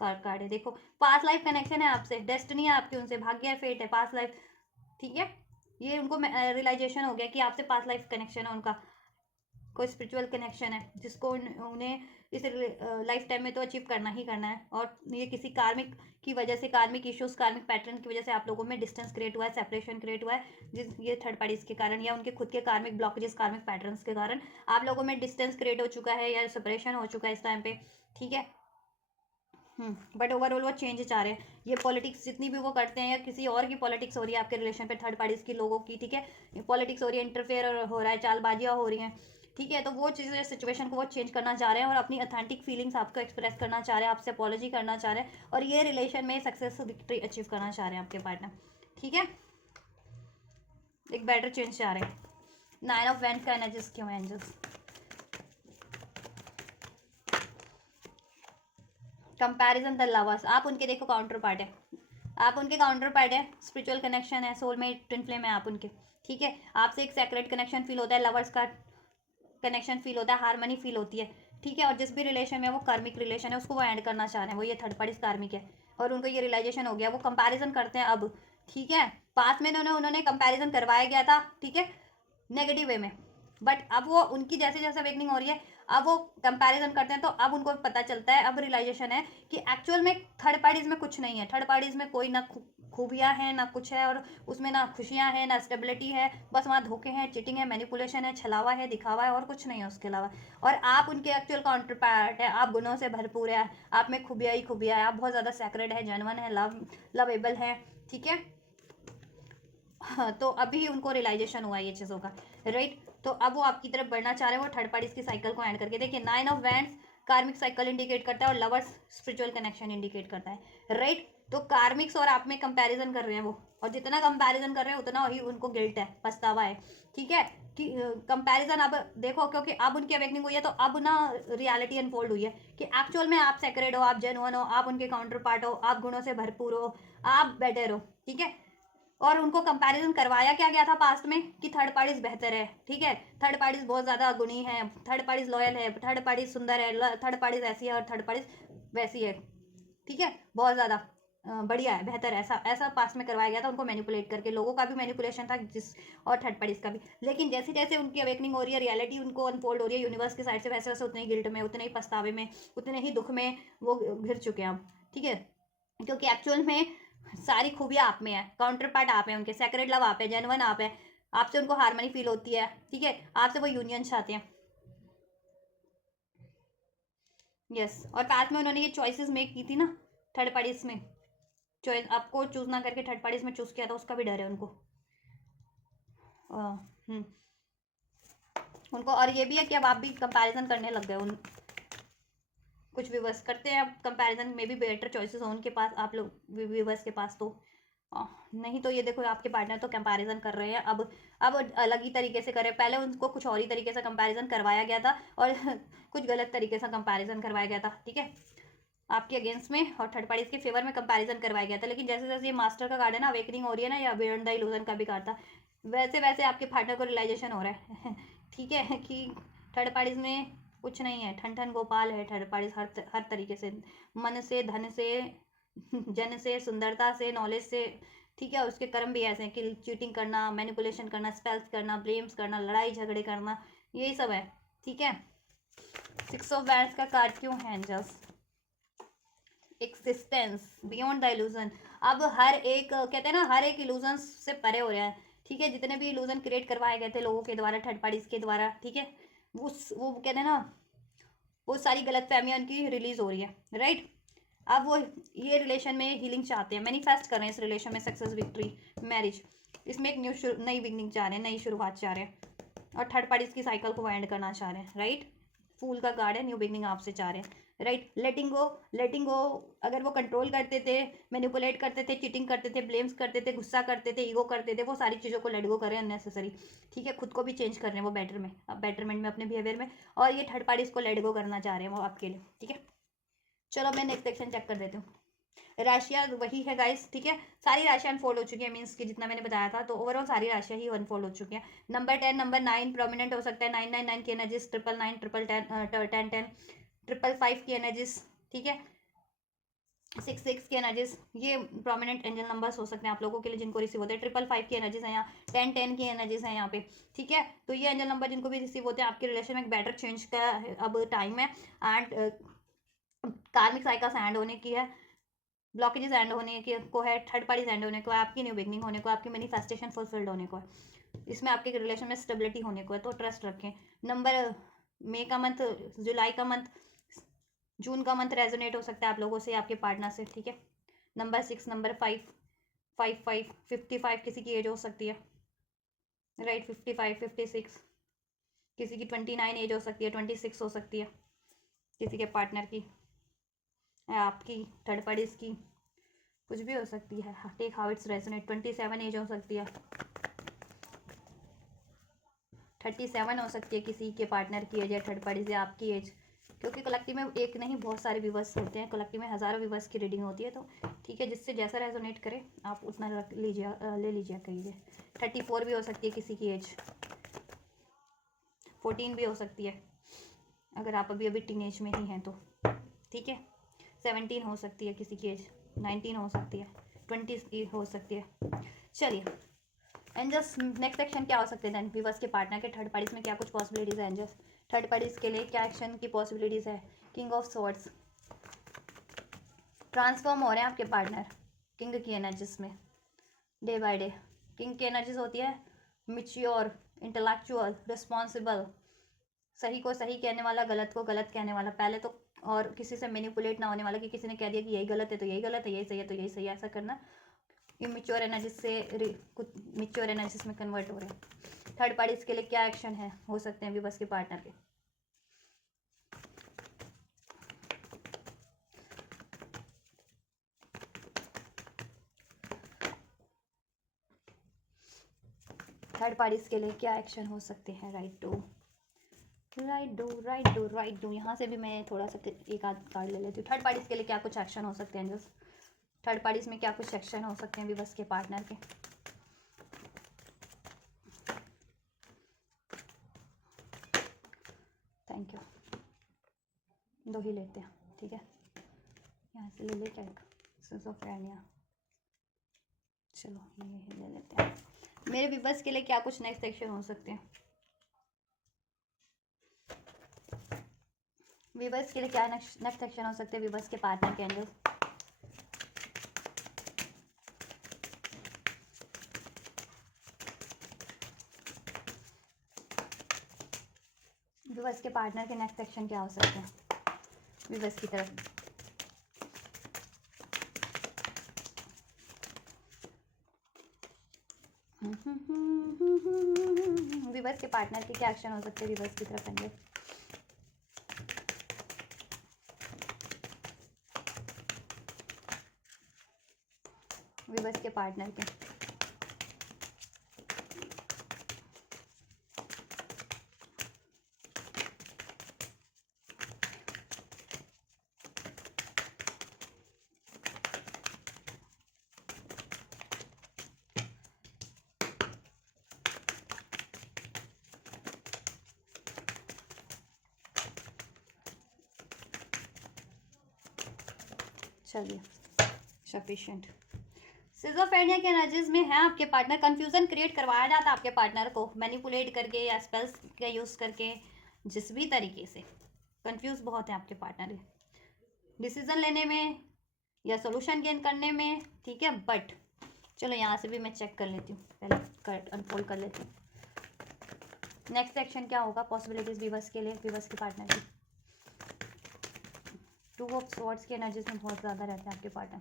कार्ड है। देखो पास्ट लाइफ कनेक्शन है आपसे, डेस्टिनी है आपकी उनसे, भाग्य है, फेट है, पास्ट लाइफ। ठीक है, ये उनको रियलाइजेशन हो गया कि आपसे पास्ट लाइफ कनेक्शन है उनका, कोई स्पिरिचुअल कनेक्शन है जिसको उन्हें इस लाइफ टाइम में तो अचीव करना ही करना है। और ये किसी कार्मिक की वजह से, कार्मिक इश्यूज, कार्मिक पैटर्न की वजह से आप लोगों में डिस्टेंस क्रिएट हुआ है, सेपरेशन क्रिएट हुआ है, जिस ये थर्ड पार्टीज के कारण या उनके खुद के कार्मिक ब्लॉकेजेस, कार्मिक पैटर्न्स के कारण आप लोगों में डिस्टेंस क्रिएट हो चुका है या सेपरेशन हो चुका है इस टाइम पे, ठीक है। बट ओवरऑल वो चेंज चाह रहे हैं। ये पॉलिटिक्स जितनी भी वो करते हैं या किसी और की पॉलिटिक्स हो रही है आपके रिलेशन पे, थर्ड पार्टीज की लोगों की, ठीक है, पॉलिटिक्स हो रही है, इंटरफेयर हो रहा है, चालबाजियाँ हो रही हैं, ठीक है, तो वो चीज़ें, सिचुएशन को वो चेंज करना चाह रहे हैं और अपनी ऑथेंटिक फीलिंग्स आपको एक्सप्रेस करना चाह रहे हैं, आपसे अपॉलॉजी करना चाह रहे हैं और ये रिलेशन में सक्सेस, विक्ट्री अचीव करना चाह रहे हैं आपके पार्टनर, ठीक है, एक बेटर चेंज चाह रहे हैं। 9 ऑफ वैंड्स का एनर्जीज क्यों है एंजल्स? कंपैरिजन द लवर्स, आप उनके देखो काउंटर पार्ट है, आप उनके काउंटर पार्ट है, स्पिरिचुअल कनेक्शन है, सोलमेट, ट्विन फ्लेम है आप उनके, ठीक है, आपसे एक सेक्रेट कनेक्शन फील होता है, लवर्स का कनेक्शन फील होता है, हारमनी फील होती है, ठीक है, और जिस भी रिलेशन में वो कार्मिक रिलेशन है उसको वो एंड करना चाह रहे हैं, वो ये थर्ड पार्टी कार्मिक है और उनको ये रियलाइजेशन हो गया, वो कंपैरिजन करते हैं अब, ठीक है, पास में उन्होंने कंपैरिजन करवाया गया था, ठीक है, नेगेटिव वे में, बट अब वो उनकी जैसे जैसे अवेकनिंग हो रही है, अब वो कंपैरिजन करते हैं तो अब उनको पता चलता है, अब रियलाइजेशन है कि एक्चुअल में थर्ड पार्टीज में कुछ नहीं है, थर्ड पार्टीज में कोई ना खूबियाँ हैं ना कुछ है, और उसमें ना खुशियाँ हैं ना स्टेबिलिटी है, बस वहाँ धोखे हैं, चीटिंग है, मैनिपुलेशन है, छलावा है, दिखावा है और कुछ नहीं है उसके अलावा। और आप उनके एक्चुअल काउंटर पार्ट है, आप गुणों से भरपूर है, आप में खूबियाँ ही खूबियाँ है, आप बहुत ज़्यादा सैक्रेड है, जेन्युइन है, लवेबल है, ठीक है। हाँ, तो अभी उनको रियलाइजेशन हुआ ये चीज़ों का, राइट, तो अब वो आपकी तरफ बढ़ना चाह रहे हैं, वो थर्ड पार्टीज की साइकिल को एंड करके, देखिए 9 ऑफ वैंड्स कार्मिक साइकिल इंडिकेट करता है और लवर्स स्पिरिचुअल कनेक्शन इंडिकेट करता है, राइट, तो कार्मिक्स और आप में कंपैरिजन कर रहे हैं वो, और जितना कंपैरिजन कर रहे हैं उतना ही उनको गिल्ट है, पछतावा है, ठीक है, कि कंपैरिजन अब देखो, क्योंकि अब उनकी अवेकनिंग हुई है तो अब ना रियलिटी अनफोल्ड हुई है कि एक्चुअल में आप सेक्रेड हो, आप जेन्युइन हो, आप उनके काउंटर पार्ट हो, आप गुणों से भरपूर हो, आप बेटर हो, ठीक है, और उनको कंपैरिजन करवाया क्या गया था पास्ट में कि थर्ड पार्टीज बेहतर है, ठीक है, थर्ड पार्टीज बहुत ज़्यादा गुणी है, थर्ड पार्टीज लॉयल है, थर्ड पार्टीज सुंदर है, थर्ड पार्टीज ऐसी है और थर्ड पार्टीज वैसी है, ठीक है, बहुत ज़्यादा बढ़िया है, बेहतर है, ऐसा ऐसा पास्ट में करवाया गया था उनको मैनिपुलेट करके, लोगों का भी मैनिपुलेशन था जिस, और थर्ड पार्टीज का भी, लेकिन जैसे जैसे उनकी अवेकनिंग हो रही है, रियलिटी उनको अनफोल्ड हो रही है यूनिवर्स की साइड से, वैसे वैसे उतने ही गिल्ट में, उतने ही पछतावे में, उतने ही दुख में वो घिर चुके हैं अब, ठीक है, क्योंकि एक्चुअल में सारी खूबियाँ आप में है, काउंटर पार्ट आप है उनके, सेक्रेट लव आप है, जेन्युइन आप है, आपसे उनको हारमनी फील होती है, ठीक है, आपसे वो यूनियन चाहते हैं, यस, और पास्ट में उन्होंने ये चॉइसेस मेक की थी ना थर्ड पार्टीज में, चॉइस आपको चूज ना करके थर्ड पार्टीज में चूज किया था, उसका भी डर है उनको, हम्म, उनको, और ये भी है कि अब आप भी कंपैरिजन करने लग गए, उन कुछ व्यूवर्स करते हैं अब कंपैरिजन में भी, बेटर चॉइसेस हो उनके पास, आप लोग व्यूवर्स के पास तो नहीं, तो ये देखो आपके पार्टनर तो कंपैरिजन कर रहे हैं अब अलग ही तरीके से करें, पहले उनको कुछ और ही तरीके से कंपैरिजन करवाया गया था और कुछ गलत तरीके से कंपैरिजन करवाया गया था, ठीक है, आपके अगेंस्ट में और थर्ड पार्टीज के फेवर में कंपैरिजन करवाया गया था, लेकिन जैसे जैसे ये मास्टर का कार्ड है ना, अवेकनिंग हो रही है ना, या बियॉन्ड द इल्यूजन का भी कार्ड था, वैसे वैसे आपके पार्टनर को रियलाइजेशन हो रहा है ठीक है, कि थर्ड पार्टीज में कुछ नहीं है, ठन ठन गोपाल है थर्ड पार्टीज, हर तरीके से, मन से, धन से, जन से, सुंदरता से, नॉलेज से, ठीक है, उसके कर्म भी ऐसे हैं कि चीटिंग करना, मैनिपुलेशन करना, स्पेल्स करना, ब्लेम्स करना, लड़ाई झगड़े करना, यही सब है, ठीक है। 6 ऑफ वैंड्स का कार्ड क्यों है angels? Existence beyond the illusion, अब हर एक कहते हैं ना, हर एक इल्यूजन से परे हो रहा है, ठीक है, जितने भी इल्यूजन क्रिएट करवाए गए थे लोगों के द्वारा, थर्ड पार्टीज के द्वारा, ठीक है, वो कहते हैं ना, वो सारी गलत फहमियाँ उनकी रिलीज हो रही है, राइट, अब वो ये रिलेशन में हीलिंग चाहते हैं, मैनिफेस्ट कर रहे हैं इस रिलेशन में सक्सेस, विक्ट्री, मैरिज, इसमें एक नई बिगनिंग चाह रहे हैं, नई शुरुआत चाह रहे हैं, और थर्ड पार्टीज की साइकिल को एंड करना चाह रहे हैं, राइट, फूल का कार्ड है, न्यू बिगनिंग आपसे चाह रहे हैं, राइट, लेटिंग गो, अगर वो कंट्रोल करते थे, मैनिपुलेट करते थे, चीटिंग करते थे, ब्लेम्स करते थे, गुस्सा करते थे, ईगो करते थे, वो सारी चीज़ों को लेट गो करें अननेसेसरी, ठीक है, खुद को भी चेंज कर रहे हैं वो बेटरमेंट में अपने बिहेवियर में, और ये थर्ड पार्टीज को लेट गो करना चाह रहे हैं वो आपके लिए, ठीक है। चलो मैं नेक्स्ट सेक्शन चेक कर देती हूँ। राशियाँ वही है गाइस, ठीक है, सारी राशियाँ अनफोल्ड हो चुकी है, मीन्स कि जितना मैंने बताया था, तो ओवरऑल सारी राशियाँ ही अनफोल्ड हो चुकी हैं। नंबर 10, नंबर 9 प्रोमिनेंट हो सकता है, 999 की एनर्जीज, 999, 1010, 555 की एनर्जीज, ठीक है, 6 की एनर्जीज, ये प्रोमिनेंट एंजल नंबर्स हो सकते हैं आप लोगों के लिए जिनको रिसीव होते हैं। 555 की एनर्जीज है यहाँ, 10 की एनर्जीज है यहाँ पे, ठीक है। तो ये एंजल नंबर जिनको भी रिसीव होते हैं, आपके रिलेशन में एक बेटर चेंज का अब टाइम है। एंड कार्मिक साइकिल्स एंड होने की है, ब्लॉकेजेस एंड होने की को है, थर्ड पार्टीज एंड होने को है, आपकी न्यू बिगनिंग होने को, आपकी मैनिफेस्टेशन फुलफिल्ड होने को है, इसमें आपके रिलेशन में स्टेबिलिटी होने को है। तो ट्रस्ट रखें। नंबर मई का मंथ, जुलाई का मंथ, जून का मंथ रेजोनेट हो सकता है आप लोगों से, आपके पार्टनर से, ठीक है। नंबर 6, नंबर 5, 55, 55 किसी की एज हो सकती है, राइट। 55, 56 किसी की 29 एज हो सकती है, 26 हो सकती है किसी के पार्टनर की, आपकी, थर्ड पार्टीज की, कुछ भी हो सकती है। Take how it's resonate. 27 age हो सकती है, 37 हो सकती है किसी के पार्टनर की एज या थर्ड पार्टी से आपकी एज, क्योंकि कलेक्टिव में एक नहीं बहुत सारे व्यूवर्स होते हैं, कलेक्टिव में हज़ारों व्यूवर्स की रीडिंग होती है। तो ठीक है, जिससे जैसा रेजोनेट करे आप उतना रख लीजिए, ले लीजिए कहिए। 34 भी हो सकती है किसी की एज, 14 भी हो सकती है अगर आप अभी अभी टीनेज में ही हैं तो, ठीक है। 17 हो सकती है किसी की एज, 19 हो सकती है, 20 हो सकती है। चलिए एंजल्स, नेक्स्ट सेक्शन क्या हो सकते हैं व्यूवर्स के पार्टनर के थर्ड पार्टीज में क्या कुछ पॉसिबिलिटीज है एंजल्स, थर्ड पार्टीज के लिए क्या एक्शन की पॉसिबिलिटीज है। किंग ऑफ स्वॉर्ड्स, ट्रांसफॉर्म हो रहे हैं आपके पार्टनर किंग की एनर्जीज में डे बाय डे। किंग की एनर्जीज होती है मिच्योर, इंटेलेक्चुअल, रिस्पॉन्सिबल, सही को सही कहने वाला, गलत को गलत कहने वाला पहले तो, और किसी से मैनिपुलेट ना होने वाला कि किसी ने कह दिया कि यही गलत है तो यही गलत है, यही सही है तो यही सही है, ऐसा करना। इमेच्योर एनर्जीज से कुछ मिच्योर एनर्जीज में कन्वर्ट हो रहे हैं। थर्ड पार्टीज के लिए क्या एक्शन है हो सकते हैं व्यूवर्स के पार्टनर के। थर्ड पार्टीज के लिए क्या एक्शन हो सकते हैं। Right to, right do, right do, right do. यहाँ से भी मैं थोड़ा सा एक आध कार्ड ले लेती हूँ। थर्ड पार्टीज के लिए क्या कुछ एक्शन हो सकते हैं जो थर्ड पार्टीज में क्या कुछ एक्शन हो सकते हैं व्यूवर्स के पार्टनर के। थैंक यू, 2 ही लेते हैं, ठीक है। यहाँ से ले ले क्या, सिजोफ्रेनिया, चलो ये ले लेते हैं। मेरे व्यूवर्स के लिए क्या कुछ नेक्स्ट एक्शन हो सकते हैं। व्यूवर्स के लिए क्या नेक्स्ट एक्शन हो सकते हैं व्यूवर्स के पार्टनर के एंजल्स। व्यूवर्स के पार्टनर के नेक्स्ट एक्शन क्या हो सकते हैं व्यूवर्स की तरफ। व्यूवर्स के पार्टनर के क्या एक्शन हो सकते हैं व्यूवर्स की तरफ एंजल। व्यूवर्स के पार्टनर के चलिए सफिशिएंट। सिजोफ्रेनिया के एनर्जीज में है आपके पार्टनर, कंफ्यूजन क्रिएट करवाया जाता है आपके पार्टनर को मैनिपुलेट करके या स्पेल्स का यूज़ करके, जिस भी तरीके से कंफ्यूज बहुत है आपके पार्टनर डिसीजन लेने में या सोल्यूशन गेन करने में, ठीक है। बट चलो यहाँ से भी मैं चेक कर लेती हूँ, पहले कर अनफोल्ड कर लेती हूँ। नेक्स्ट एक्शन क्या होगा पॉसिबिलिटीज व्यूवर्स के लिए, व्यूवर्स के पार्टनर की। 2 ऑफ स्वॉर्ड्स की एनर्जीज में बहुत ज़्यादा रहते हैं आपके पार्टनर,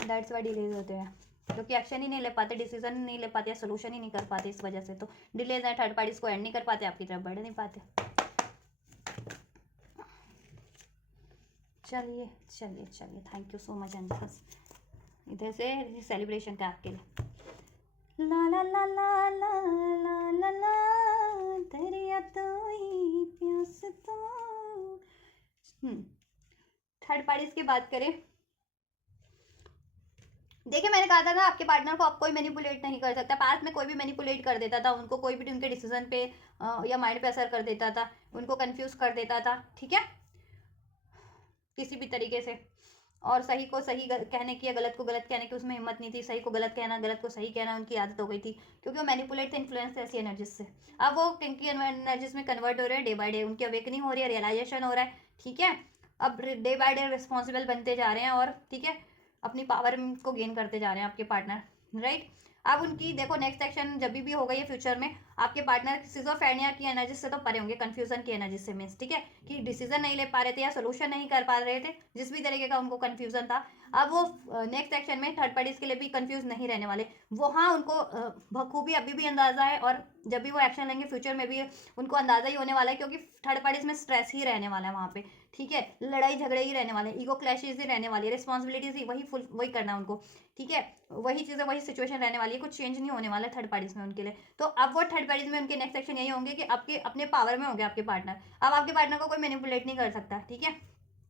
दैट्स वाई डिलेज होते हैं, क्योंकि एक्शन ही नहीं ले पाते, डिसीजन नहीं ले पाते, सोल्यूशन ही नहीं कर पाते, इस वजह से तो डिलेज है। थर्ड पार्टीज को एंड नहीं कर पाते, आपकी तरफ बढ़ नहीं पाते। चलिए चलिए चलिए, thank you so much angels. इधर से सेलिब्रेशन का आपके लिए। ला ला ला ला ला ला ला ला, दरिया तो ही प्यास तो। थर्ड पार्टीज की बात करें, देखिए मैंने कहा था ना आपके पार्टनर को आप कोई मैनिपुलेट नहीं कर सकता। पास्ट में कोई भी मैनिपुलेट कर देता था उनको, कोई भी उनके डिसीजन पे या माइंड पे असर कर देता था, उनको कंफ्यूज कर देता था, ठीक है, किसी भी तरीके से। और सही को सही कहने की या गलत को गलत कहने की उसमें हिम्मत नहीं थी। सही को गलत कहना, गलत को सही कहना उनकी आदत हो गई थी, क्योंकि वो मैनिपुलेट थे, इन्फ्लुएंस थे ऐसी एनर्जीज से। अब वो किनकी एनर्जीज में कन्वर्ट हो रहे हैं डे बाय डे, उनकी अवेकनिंग हो रही है, रियलाइजेशन हो रहा है, ठीक है। अब डे बाय डे रिस्पॉन्सिबल बनते जा रहे हैं और ठीक है अपनी पावर को गेन करते जा रहे हैं आपके पार्टनर, राइट। अब उनकी देखो नेक्स्ट एक्शन जब भी होगा ये फ्यूचर में, आपके पार्टनर सिजोफ्रेनिया की एनर्जी से तो परे होंगे, कंफ्यूजन की एनर्जी से मीन्स, ठीक है, कि डिसीजन नहीं ले पा रहे थे या सोल्यूशन नहीं कर पा रहे थे, जिस भी तरीके का उनको कंफ्यूजन था। अब वो नेक्स्ट एक्शन में थर्ड पार्टीज के लिए भी कंफ्यूज नहीं रहने वाले वो। हाँ, उनको बखूबी अभी भी अंदाजा है, और जब भी वो एक्शन लेंगे फ्यूचर में भी उनको अंदाजा ही होने वाला है, क्योंकि थर्ड पार्टीज में स्ट्रेस ही रहने वाला है वहाँ पे, ठीक है, लड़ाई झगड़े ही रहने वाले हैं, ईगो क्लैशेज ही रहने वाली है, रिस्पॉन्सिबिलिटीज ही वही करना है उनको, ठीक है, वही चीज़ें वही सिचुएशन रहने वाली है, कुछ चेंज नहीं होने वाला है थर्ड पार्टीज में उनके लिए। तो अब वो थर्ड पार्टीज में उनके नेक्स्ट एक्शन यही होंगे कि आपके अपने पावर में होंगे आपके पार्टनर। अब आपके पार्टनर को कोई मैनिपुलेट नहीं कर सकता, ठीक है,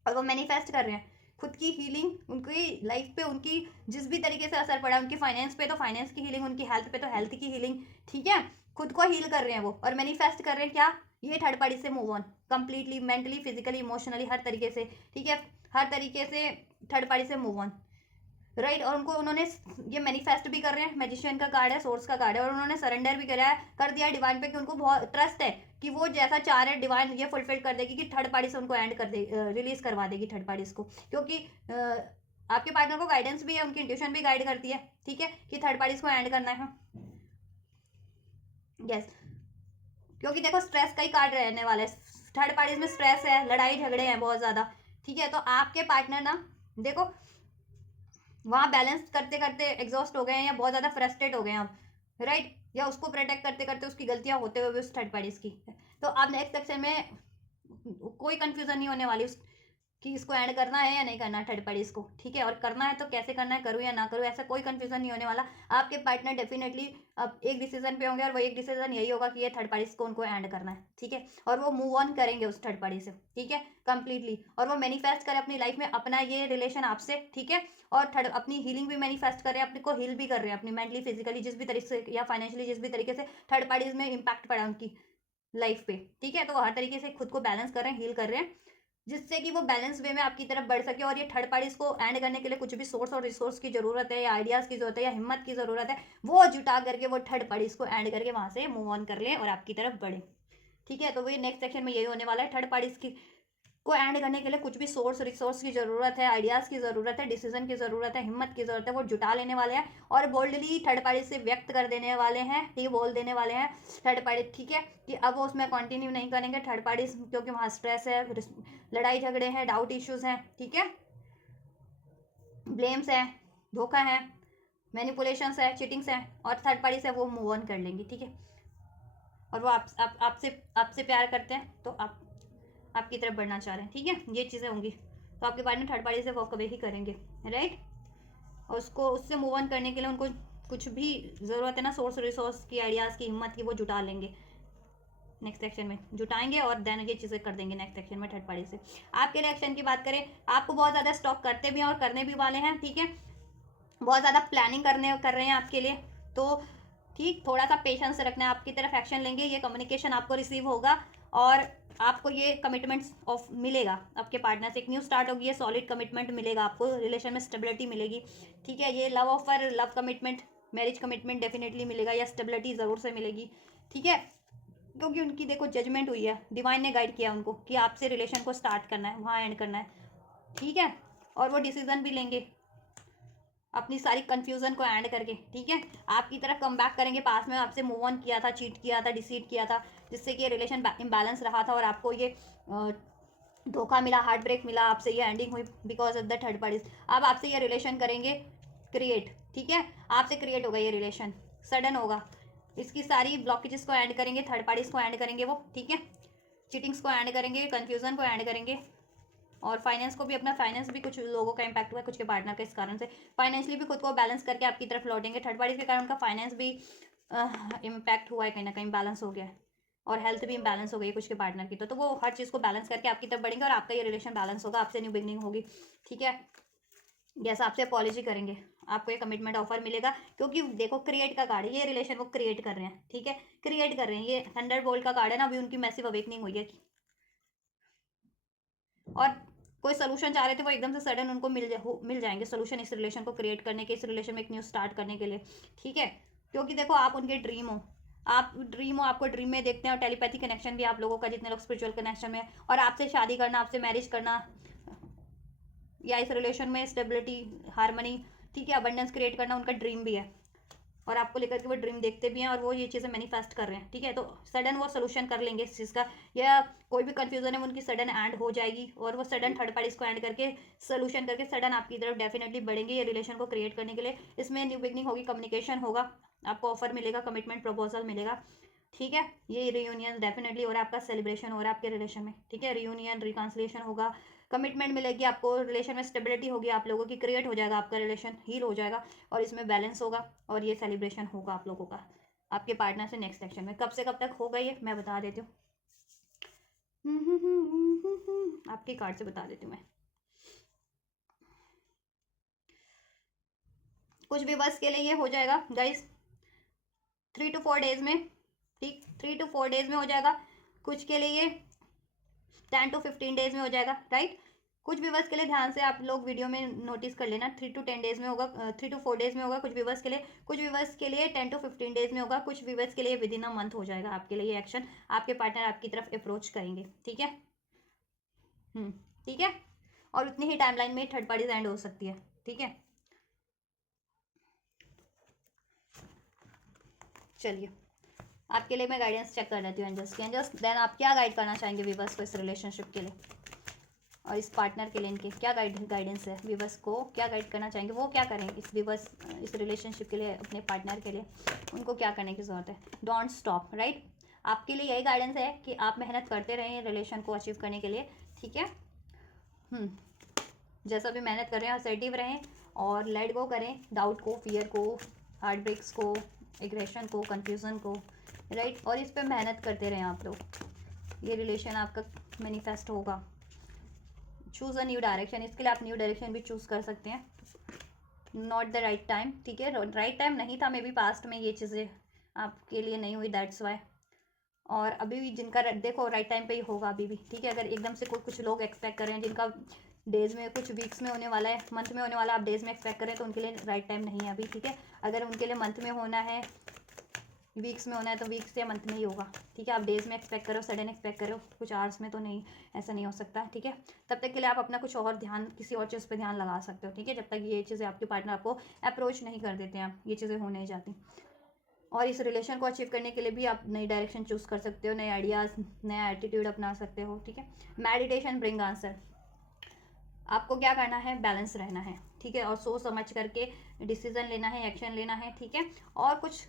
और वो मैनिफेस्ट कर रहे हैं खुद की हीलिंग, उनकी लाइफ पे उनकी जिस भी तरीके से असर पड़ा, उनकी फाइनेंस पे तो फाइनेंस की हीलिंग, उनकी हेल्थ पे तो हेल्थ की हीलिंग, ठीक है, खुद को हील कर रहे हैं वो, और मैनिफेस्ट कर रहे हैं क्या, ये थर्ड पार्टी से move on completely, mentally, physically, emotionally, हर तरीके से, ठीक है, हर तरीके से थर्ड पार्टी से मूव ऑन, राइट। और उनको उन्होंने ये मैनिफेस्ट भी कर रहे हैं, मैजिशियन का कार्ड है, सोर्स का कार्ड है, और उन्होंने सरेंडर भी कर दिया डिवाइन पे, कि उनको बहुत ट्रस्ट है कि वो जैसा चाह रहे हैं डिवाइन ये फुलफिल कर देगी, कि थर्ड पार्टी से उनको एंड कर दे, रिलीज करवा देगी थर्ड पार्टीज को, क्योंकि आपके पार्टनर को गाइडेंस भी है, उनकी इंट्यूशन भी गाइड करती है, ठीक है, कि थर्ड पार्टीज को एंड करना है, यस। क्योंकि देखो स्ट्रेस का ही कार्ड रहने वाला है, थर्ड पार्टीज में स्ट्रेस है, लड़ाई झगड़े हैं बहुत ज्यादा, ठीक है, तो आपके पार्टनर ना देखो वहाँ बैलेंस करते करते एग्जॉस्ट हो गए हैं, या बहुत ज़्यादा फ्रस्ट्रेट हो गए हैं अब, राइट, या उसको प्रोटेक्ट करते करते उसकी गलतियाँ होते हुए भी उस थर्ड पार्टीज की। तो अब नेक्स्ट सेक्शन में कोई कंफ्यूजन नहीं होने वाली उस कि इसको ऐड करना है या नहीं करना थर्ड पार्टीज को, ठीक है, और करना है तो कैसे करना है, करूँ या ना करूँ, ऐसा कोई कंफ्यूजन नहीं होने वाला। आपके पार्टनर डेफिनेटली अब एक डिसीजन पे होंगे, और वो एक डिसीजन यही होगा कि ये थर्ड पार्टीज को उनको ऐड करना है, ठीक है, और वो मूव ऑन करेंगे उस थर्ड पार्टी से, ठीक है, कंप्लीटली, और वो मैनिफेस्ट करें अपनी लाइफ में अपना ये रिलेशन आपसे, ठीक है, और थर्ड अपनी हीलिंग भी मैनिफेस्ट करें, अपने को हील भी कर रहे हैं अपनी मेंटली, फिजिकली, जिस भी तरीके से या फाइनेंशियली जिस भी तरीके से थर्ड पार्टीज में इम्पैक्ट पड़ा उनकी लाइफ पे, ठीक है, तो वो हर तरीके से खुद को बैलेंस कर रहे हैं, हील कर रहे हैं, जिससे कि वो बैलेंस वे में आपकी तरफ बढ़ सके। और ये थर्ड पार्टीज को एंड करने के लिए कुछ भी सोर्स और रिसोर्स की जरूरत है, या आइडियाज की जरूरत है, या हिम्मत की जरूरत है, वो जुटा करके वो थर्ड पार्टीज को एंड करके वहां से मूव ऑन कर लें और आपकी तरफ बढ़े, ठीक है। तो वही नेक्स्ट सेक्शन में यही होने वाला है, थर्ड पार्टीज की को एंड करने के लिए कुछ भी सोर्स रिसोर्स की जरूरत है, आइडियाज की जरूरत है, डिसीजन की जरूरत है, हिम्मत की जरूरत है, वो जुटा लेने वाले हैं और बोल्डली थर्ड पार्टी से व्यक्त कर देने वाले हैं, ये बोल देने वाले हैं थर्ड पार्टी, ठीक है, कि अब वो उसमें कंटिन्यू नहीं करेंगे थर्ड पार्टी, क्योंकि वहाँ स्ट्रेस है, लड़ाई झगड़े हैं, डाउट इश्यूज हैं, ठीक है, ब्लेम्स है, धोखा है, मैनिपुलेशंस है, चीटिंग्स है, और थर्ड पार्टी से वो मूव ऑन कर लेंगे, ठीक है, और वो आपसे प्यार करते हैं, तो आपकी तरफ बढ़ना चाह रहे हैं, ठीक है, ये चीज़ें होंगी। तो आपके पार्टनर थर्ड पार्टी से वॉक अवे ही करेंगे, राइट, और उसको उससे मूव ऑन करने के लिए उनको कुछ भी ज़रूरत है ना सोर्स रिसोर्स की, आइडियाज़ की, हिम्मत की, वो जुटा लेंगे नेक्स्ट सेक्शन में, जुटाएंगे और देन ये चीज़ें कर देंगे नेक्स्ट सेक्शन में थर्ड पार्टी से। आपके रिएक्शन की बात करें, आपको बहुत ज़्यादा स्टॉक करते भी हैं और करने भी वाले हैं, ठीक है, बहुत ज़्यादा प्लानिंग कर रहे हैं आपके लिए, तो ठीक थोड़ा सा पेशेंस रखना है, आपकी तरफ एक्शन लेंगे, ये कम्युनिकेशन आपको रिसीव होगा और आपको ये कमिटमेंट्स ऑफ मिलेगा आपके पार्टनर से, एक न्यू स्टार्ट होगी, ये सॉलिड कमिटमेंट मिलेगा आपको, रिलेशन में स्टेबिलिटी मिलेगी, ठीक है, ये love offer, love commitment, marriage commitment definitely मिलेगा, या स्टेबिलिटी ज़रूर से मिलेगी, ठीक है, क्योंकि उनकी देखो जजमेंट हुई है, डिवाइन ने गाइड किया उनको कि आपसे रिलेशन को स्टार्ट करना है, वहाँ एंड करना है, ठीक है, और वो डिसीजन भी लेंगे अपनी सारी कंफ्यूजन को एंड करके, ठीक है, आपकी तरफ कम बैक करेंगे, पास में आपसे मूव ऑन किया था, चीट किया था, डिसीट किया था, जिससे कि ये रिलेशन इम्बैलेंस रहा था और आपको ये धोखा मिला, हार्ट ब्रेक मिला, आपसे ये एंडिंग हुई because of the third parties. अब आपसे ये रिलेशन करेंगे क्रिएट, ठीक है, आपसे क्रिएट होगा ये रिलेशन, सडन होगा, इसकी सारी ब्लॉकेजेस को एंड करेंगे, थर्ड पार्टीज को एंड करेंगे वो, ठीक है, चीटिंग्स को एंड करेंगे, कन्फ्यूजन को एंड करेंगे, और फाइनेंस को भी, अपना फाइनेंस भी कुछ लोगों का इंपैक्ट हुआ है, कुछ के पार्टनर के इस कारण से फाइनेंशियली भी खुद को बैलेंस करके आपकी तरफ लौटेंगे, थर्ड पार्टी के कारण उनका फाइनेंस भी इम्पैक्ट हुआ है, कहीं ना कहीं बैलेंस हो गया है, और हेल्थ भी इम्बैलेंस हो गई कुछ के पार्टनर की, तो वो हर चीज़ को बैलेंस करके आपकी तरफ बढ़ेंगे और आपका ये रिलेशन बैलेंस होगा, आपसे न्यू बिगनिंग होगी, ठीक है, जैसा आपसे अपॉलॉजी करेंगे, आपको ये कमिटमेंट ऑफर मिलेगा, क्योंकि देखो क्रिएट का कार्ड है, ये रिलेशन वो क्रिएट कर रहे हैं, ठीक है, क्रिएट कर रहे हैं, ये थंडर बोल्ट का कार्ड है ना, अभी उनकी मैसिव अवेकनिंग हुई है, और कोई सोल्यूशन चाह रहे थे वो एकदम से सडन उनको मिल जाएंगे सोल्यूशन इस रिलेशन को क्रिएट करने के, इस रिलेशन में एक न्यू स्टार्ट करने के लिए, ठीक है। क्योंकि देखो आप उनके ड्रीम हो, आपको ड्रीम में देखते हैं, और टेलीपैथी कनेक्शन भी आप लोगों का, जितने लोग स्पिरिचुअल कनेक्शन में, और आपसे शादी करना, आपसे मैरिज करना, या इस रिलेशन में स्टेबिलिटी, हारमनी, ठीक है, अबंडेंस क्रिएट करना उनका ड्रीम भी है, और आपको लेकर के वो ड्रीम देखते भी हैं, और वो ये चीज़ें मैनिफेस्ट कर रहे हैं, ठीक है। तो सडन वो सोल्यूशन कर लेंगे इस चीज़ का, या कोई भी कंफ्यूजन है उनकी सडन एंड हो जाएगी, और वो सडन थर्ड पार्टी को एंड करके सोल्यूशन करके सडन आपकी तरफ डेफिनेटली बढ़ेंगे ये रिलेशन को क्रिएट करने के लिए। इसमें न्यू बिगनिंग होगी, कम्युनिकेशन होगा, आपको ऑफर मिलेगा, कमिटमेंट प्रपोजल मिलेगा, ठीक है। ये रियूनियन डेफिनेटली, और आपका सेलिब्रेशन हो रहा है आपके रिलेशन में, ठीक है। रियूनियन, रिकॉन्सिलिएशन होगा, कमिटमेंट मिलेगी आपको, रिलेशन में स्टेबिलिटी होगी आप लोगों की, क्रिएट हो जाएगा आपका रिलेशन, हील हो जाएगा, और इसमें बैलेंस होगा, और ये सेलिब्रेशन होगा आप लोगों का आपके पार्टनर से नेक्स्ट सेक्शन में। कब से कब तक होगा ये मैं बता देती हूँ, आपके कार्ड से बता देती हूँ मैं। कुछ भी बस के लिए ये हो जाएगा गाइस 3 to 4 डेज में, ठीक, 3 to 4 डेज में हो जाएगा। कुछ के लिए 10 to 15 डेज में हो जाएगा, राइट। कुछ व्यूवर्स के लिए ध्यान से आप लोग वीडियो में नोटिस कर लेना, 3 to 10 डेज में होगा, 3 to 4 डेज में होगा कुछ व्यूवर्स के लिए, कुछ व्यूवर्स के लिए 10 to 15 डेज में होगा, कुछ व्यूवर्स के लिए विद इन अ मंथ हो जाएगा आपके लिए ये एक्शन, आपके पार्टनर आपकी तरफ अप्रोच करेंगे, ठीक है। ठीक है, और उतनी ही टाइमलाइन में थर्ड पार्टीज एंड हो सकती है, ठीक है। चलिए आपके लिए मैं गाइडेंस चेक कर लेती हूँ एंजल्स की। एंजल्स देन आप क्या गाइड करना चाहेंगे व्यूवर्स को इस रिलेशनशिप के लिए, और इस पार्टनर के लिए इनके क्या गाइडेंस है, व्यूवर्स को क्या गाइड करना चाहेंगे, वो क्या करेंगे इस व्यूवर्स, इस रिलेशनशिप के लिए, अपने पार्टनर के लिए उनको क्या करने की ज़रूरत है। Don't stop, right. आपके लिए यही गाइडेंस है कि आप मेहनत करते रहें रिलेशन को अचीव करने के लिए, ठीक है। जैसा भी मेहनत कर रहे हैं असर्टिव रहें, और लेट गो करें डाउट को, फियर को, हार्ट ब्रेक्स को, एग्रेशन को, कंफ्यूजन को, राइट। और इस पर मेहनत करते रहें आप लोग, ये रिलेशन आपका मैनिफेस्ट होगा। चूज़ अ न्यू डायरेक्शन, इसके लिए आप न्यू डायरेक्शन भी चूज़ कर सकते हैं। नॉट द राइट टाइम, ठीक है, राइट टाइम नहीं था, मे बी पास्ट में ये चीज़ें आपके लिए नहीं हुई, दैट्स वाई। और अभी भी जिनका देखो राइट टाइम पे ही होगा अभी भी, ठीक है। अगर एकदम से कुछ लोग एक्सपेक्ट कर रहे हैं जिनका डेज में, कुछ वीक्स में होने वाला है, मंथ में होने वाला, आप डेज में एक्सपेक्ट करें तो उनके लिए राइट टाइम नहीं है अभी, ठीक है। अगर उनके लिए मंथ में होना है, वीक्स में होना है, तो वीक्स या मंथ में ही होगा, ठीक है। आप डेज में एक्सपेक्ट करो, सडन एक्सपेक्ट करो, कुछ आवर्स में तो नहीं, ऐसा नहीं हो सकता, ठीक है। तब तक के लिए आप अपना कुछ और ध्यान, किसी और चीज़ पे ध्यान लगा सकते हो, ठीक है, जब तक ये चीज़ें आपके पार्टनर आपको अप्रोच नहीं कर देते हैं, ये चीज़ें हो नहीं जाती। और इस रिलेशन को अचीव करने के लिए भी आप नई डायरेक्शन चूज़ कर सकते हो, नए आइडियाज़, नया एटीट्यूड अपना सकते हो, ठीक है। मेडिटेशन ब्रिंग आंसर, आपको क्या करना है, बैलेंस रहना है, ठीक है, और सोच समझ करके डिसीजन लेना है, एक्शन लेना है, ठीक है। और कुछ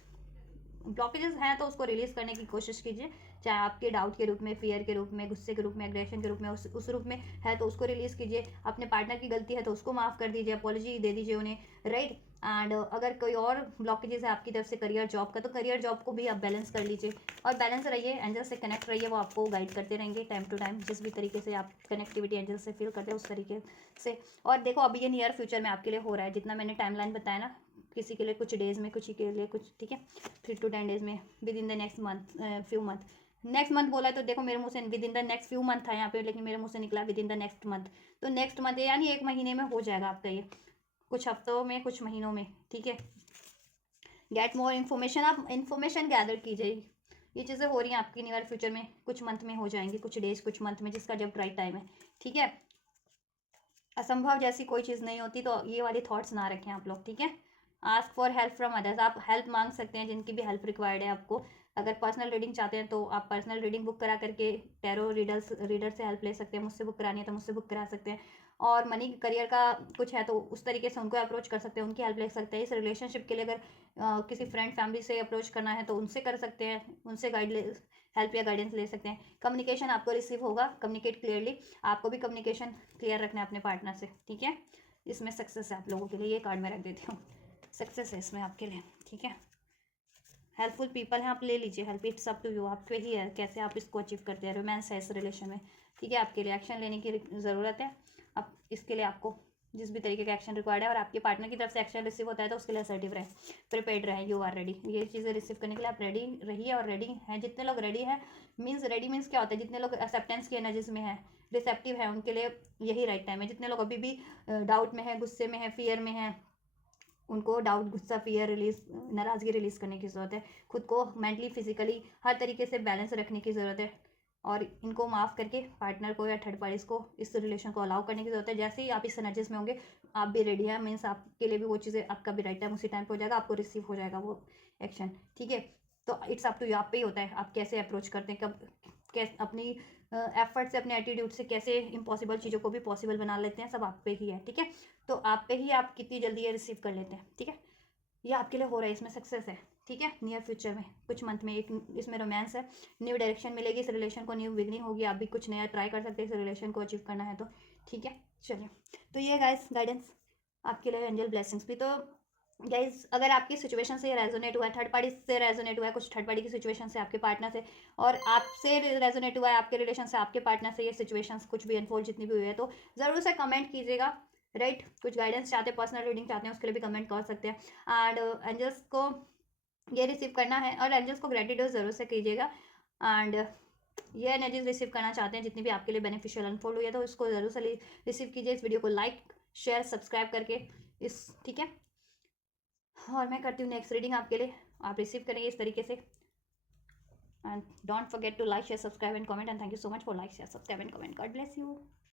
ब्लॉकेजेस हैं तो उसको रिलीज करने की कोशिश कीजिए, चाहे आपके डाउट के रूप में, फियर के रूप में, गुस्से के रूप में, एग्रेशन के रूप में, उस रूप में है तो उसको रिलीज कीजिए। अपने पार्टनर की गलती है तो उसको माफ़ कर दीजिए, अपॉलॉजी दे दीजिए उन्हें, राइट। एंड अगर कोई और ब्लॉकेजेस है आपकी तरफ से करियर जॉब का, तो करियर जॉब को भी आप बैलेंस कर लीजिए, और बैलेंस रहिए, एंजल से कनेक्ट रहिए, वो आपको गाइड करते रहेंगे टाइम टू टाइम, जिस भी तरीके से आप कनेक्टिविटी एंजल से फील करते हैं उस तरीके से। और देखो अभी ये नियर फ्यूचर में आपके लिए हो रहा है, जितना मैंने टाइमलाइन बताया ना, किसी के लिए कुछ डेज में, कुछ के लिए कुछ, ठीक है, 3 to 10 डेज में, with in the next month, few month, next month बोला है तो देखो मेरे मुंह से with in the next few month था यहाँ पे, लेकिन मेरे मुंह से निकला with in the next month, तो नेक्स्ट मंथ यानी 1 महीने में हो जाएगा आपका ये, कुछ हफ्तों में, कुछ महीनों में, ठीक है। गेट मोर इन्फॉर्मेशन, आप इन्फॉर्मेशन गैदर कीजिए, ये चीज़ें हो रही हैं आपकी नियर फ्यूचर में, कुछ मंथ में हो जाएंगी, कुछ डेज, कुछ मंथ में, जिसका जब राइट टाइम है, ठीक है। असंभव जैसी कोई चीज़ नहीं होती, तो ये वाली थॉट्स ना रखें आप लोग, ठीक है। Ask for help from others, आप हेल्प मांग सकते हैं जिनकी भी हेल्प रिक्वायर्ड है आपको। अगर पर्सनल रीडिंग चाहते हैं तो आप पर्सनल रीडिंग बुक करा करके टैरो रीडर से हेल्प ले सकते हैं, मुझसे बुक करानी है तो मुझसे बुक करा सकते हैं। और मनी करियर का कुछ है तो उस तरीके से उनको अप्रोच कर सकते हैं, उनकी हेल्प ले सकते हैं। इस रिलेशनशिप के लिए अगर किसी फ्रेंड फैमिली से अप्रोच करना है तो उनसे कर सकते हैं, उनसे हेल्प या गाइडेंस ले सकते हैं। कम्युनिकेशन आपको रिसीव होगा, कम्युनिकेट क्लियरली, आपको भी कम्युनिकेशन क्लियर रखना है अपने पार्टनर से, ठीक है। इसमें सक्सेस है आप लोगों के लिए, ये कार्ड मैं रख देती हूँ, सक्सेस है इसमें आपके लिए, ठीक है। हेल्पफुल पीपल हैं, आप ले लीजिए help, it's up to you, आप पे ही है कैसे आप इसको अचीव करते हैं। रोमांस है इस रिलेशन में, ठीक है, आपके लिए एक्शन लेने की ज़रूरत है। अब इसके लिए आपको जिस भी तरीके का एक्शन रिक्वायर्ड है, और आपके पार्टनर की तरफ से एक्शन रिसीव होता है तो उसके लिए असर्टिव रहे, प्रिपेयर्ड रहे, यू आर रेडी। ये चीज़ें रिसीव करने के लिए आप रेडी रहिए, और रेडी हैं जितने लोग रेडी हैं, मीन्स रेडी मीन्स क्या होता है, जितने लोग एक्सेप्टेंस की एनर्जीज में है, रिसेप्टिव है उनके लिए यही राइट टाइम है। जितने लोग अभी भी डाउट में है, गुस्से में है, फियर में है, उनको डाउट, गुस्सा, फियर रिलीज, नाराज़गी रिलीज़ करने की ज़रूरत है। खुद को मेंटली, फिजिकली हर तरीके से बैलेंस रखने की ज़रूरत है और इनको माफ़ करके पार्टनर को या थर्ड पार्टीज को इस रिलेशन को अलाउ करने की ज़रूरत है। जैसे ही आप इस एनर्जीज में होंगे, आप भी रेडी हैं, मीन्स आपके लिए भी वो चीज़ें, आपका भी राइट टाइम उसी टाइम पे हो जाएगा, आपको रिसीव हो जाएगा वो एक्शन। ठीक है, तो इट्स अप टू यू, आप पे ही होता है आप कैसे अप्रोच करते हैं, कब कैसे अपनी एफर्ट से, अपने एटीट्यूड से कैसे इम्पॉसिबल चीज़ों को भी पॉसिबल बना लेते हैं, सब आप पे ही है। ठीक है, तो आप पे ही आप कितनी जल्दी ये रिसीव कर लेते हैं। ठीक है, ये आपके लिए हो रहा है, इसमें सक्सेस है। ठीक है, नियर फ्यूचर में कुछ मंथ में एक इसमें रोमांस है, न्यू डायरेक्शन मिलेगी इस रिलेशन को, न्यू बिगनिंग होगी, आप भी कुछ नया ट्राई कर सकते हैं इस रिलेशन को अचीव करना है तो। ठीक है, चलिए, तो ये गाइस गाइडेंस आपके लिए, एंजल ब्लेसिंग्स भी। तो गाइस अगर आपकी सिचुएशन से रेजोनेट हुआ है, थर्ड पार्टी से रेजोनेट हुआ है, कुछ थर्ड पार्टी की सिचुएशन से आपके पार्टनर से, और आपसे रेजोनेट हुआ है आपके रिलेशन से आपके पार्टनर से, ये सिचुएशंस कुछ भी अनफोल्ड जितनी भी हुई है, तो ज़रूर से कमेंट कीजिएगा। राइट, कुछ गाइडेंस चाहते हैं, पर्सनल रीडिंग चाहते हैं, उसके लिए भी कमेंट कर सकते हैं। एंड एंजल्स को ये रिसीव करना है और एंजल्स को ग्रेटिट्यूड ज़रूर से कीजिएगा। एंड ये एनर्जीज रिसीव करना चाहते हैं जितनी भी आपके लिए बेनिफिशियल अनफोल्ड हुई है, तो इसको ज़रूर से रिसीव कीजिए। इस वीडियो को लाइक, शेयर, सब्सक्राइब करके इस, ठीक है, और मैं करती हूँ नेक्स्ट रीडिंग आपके लिए, आप रिसीव करेंगे इस तरीके से। And don't forget to like, share, subscribe and comment, and thank you so much for like, share, subscribe and comment. God bless you.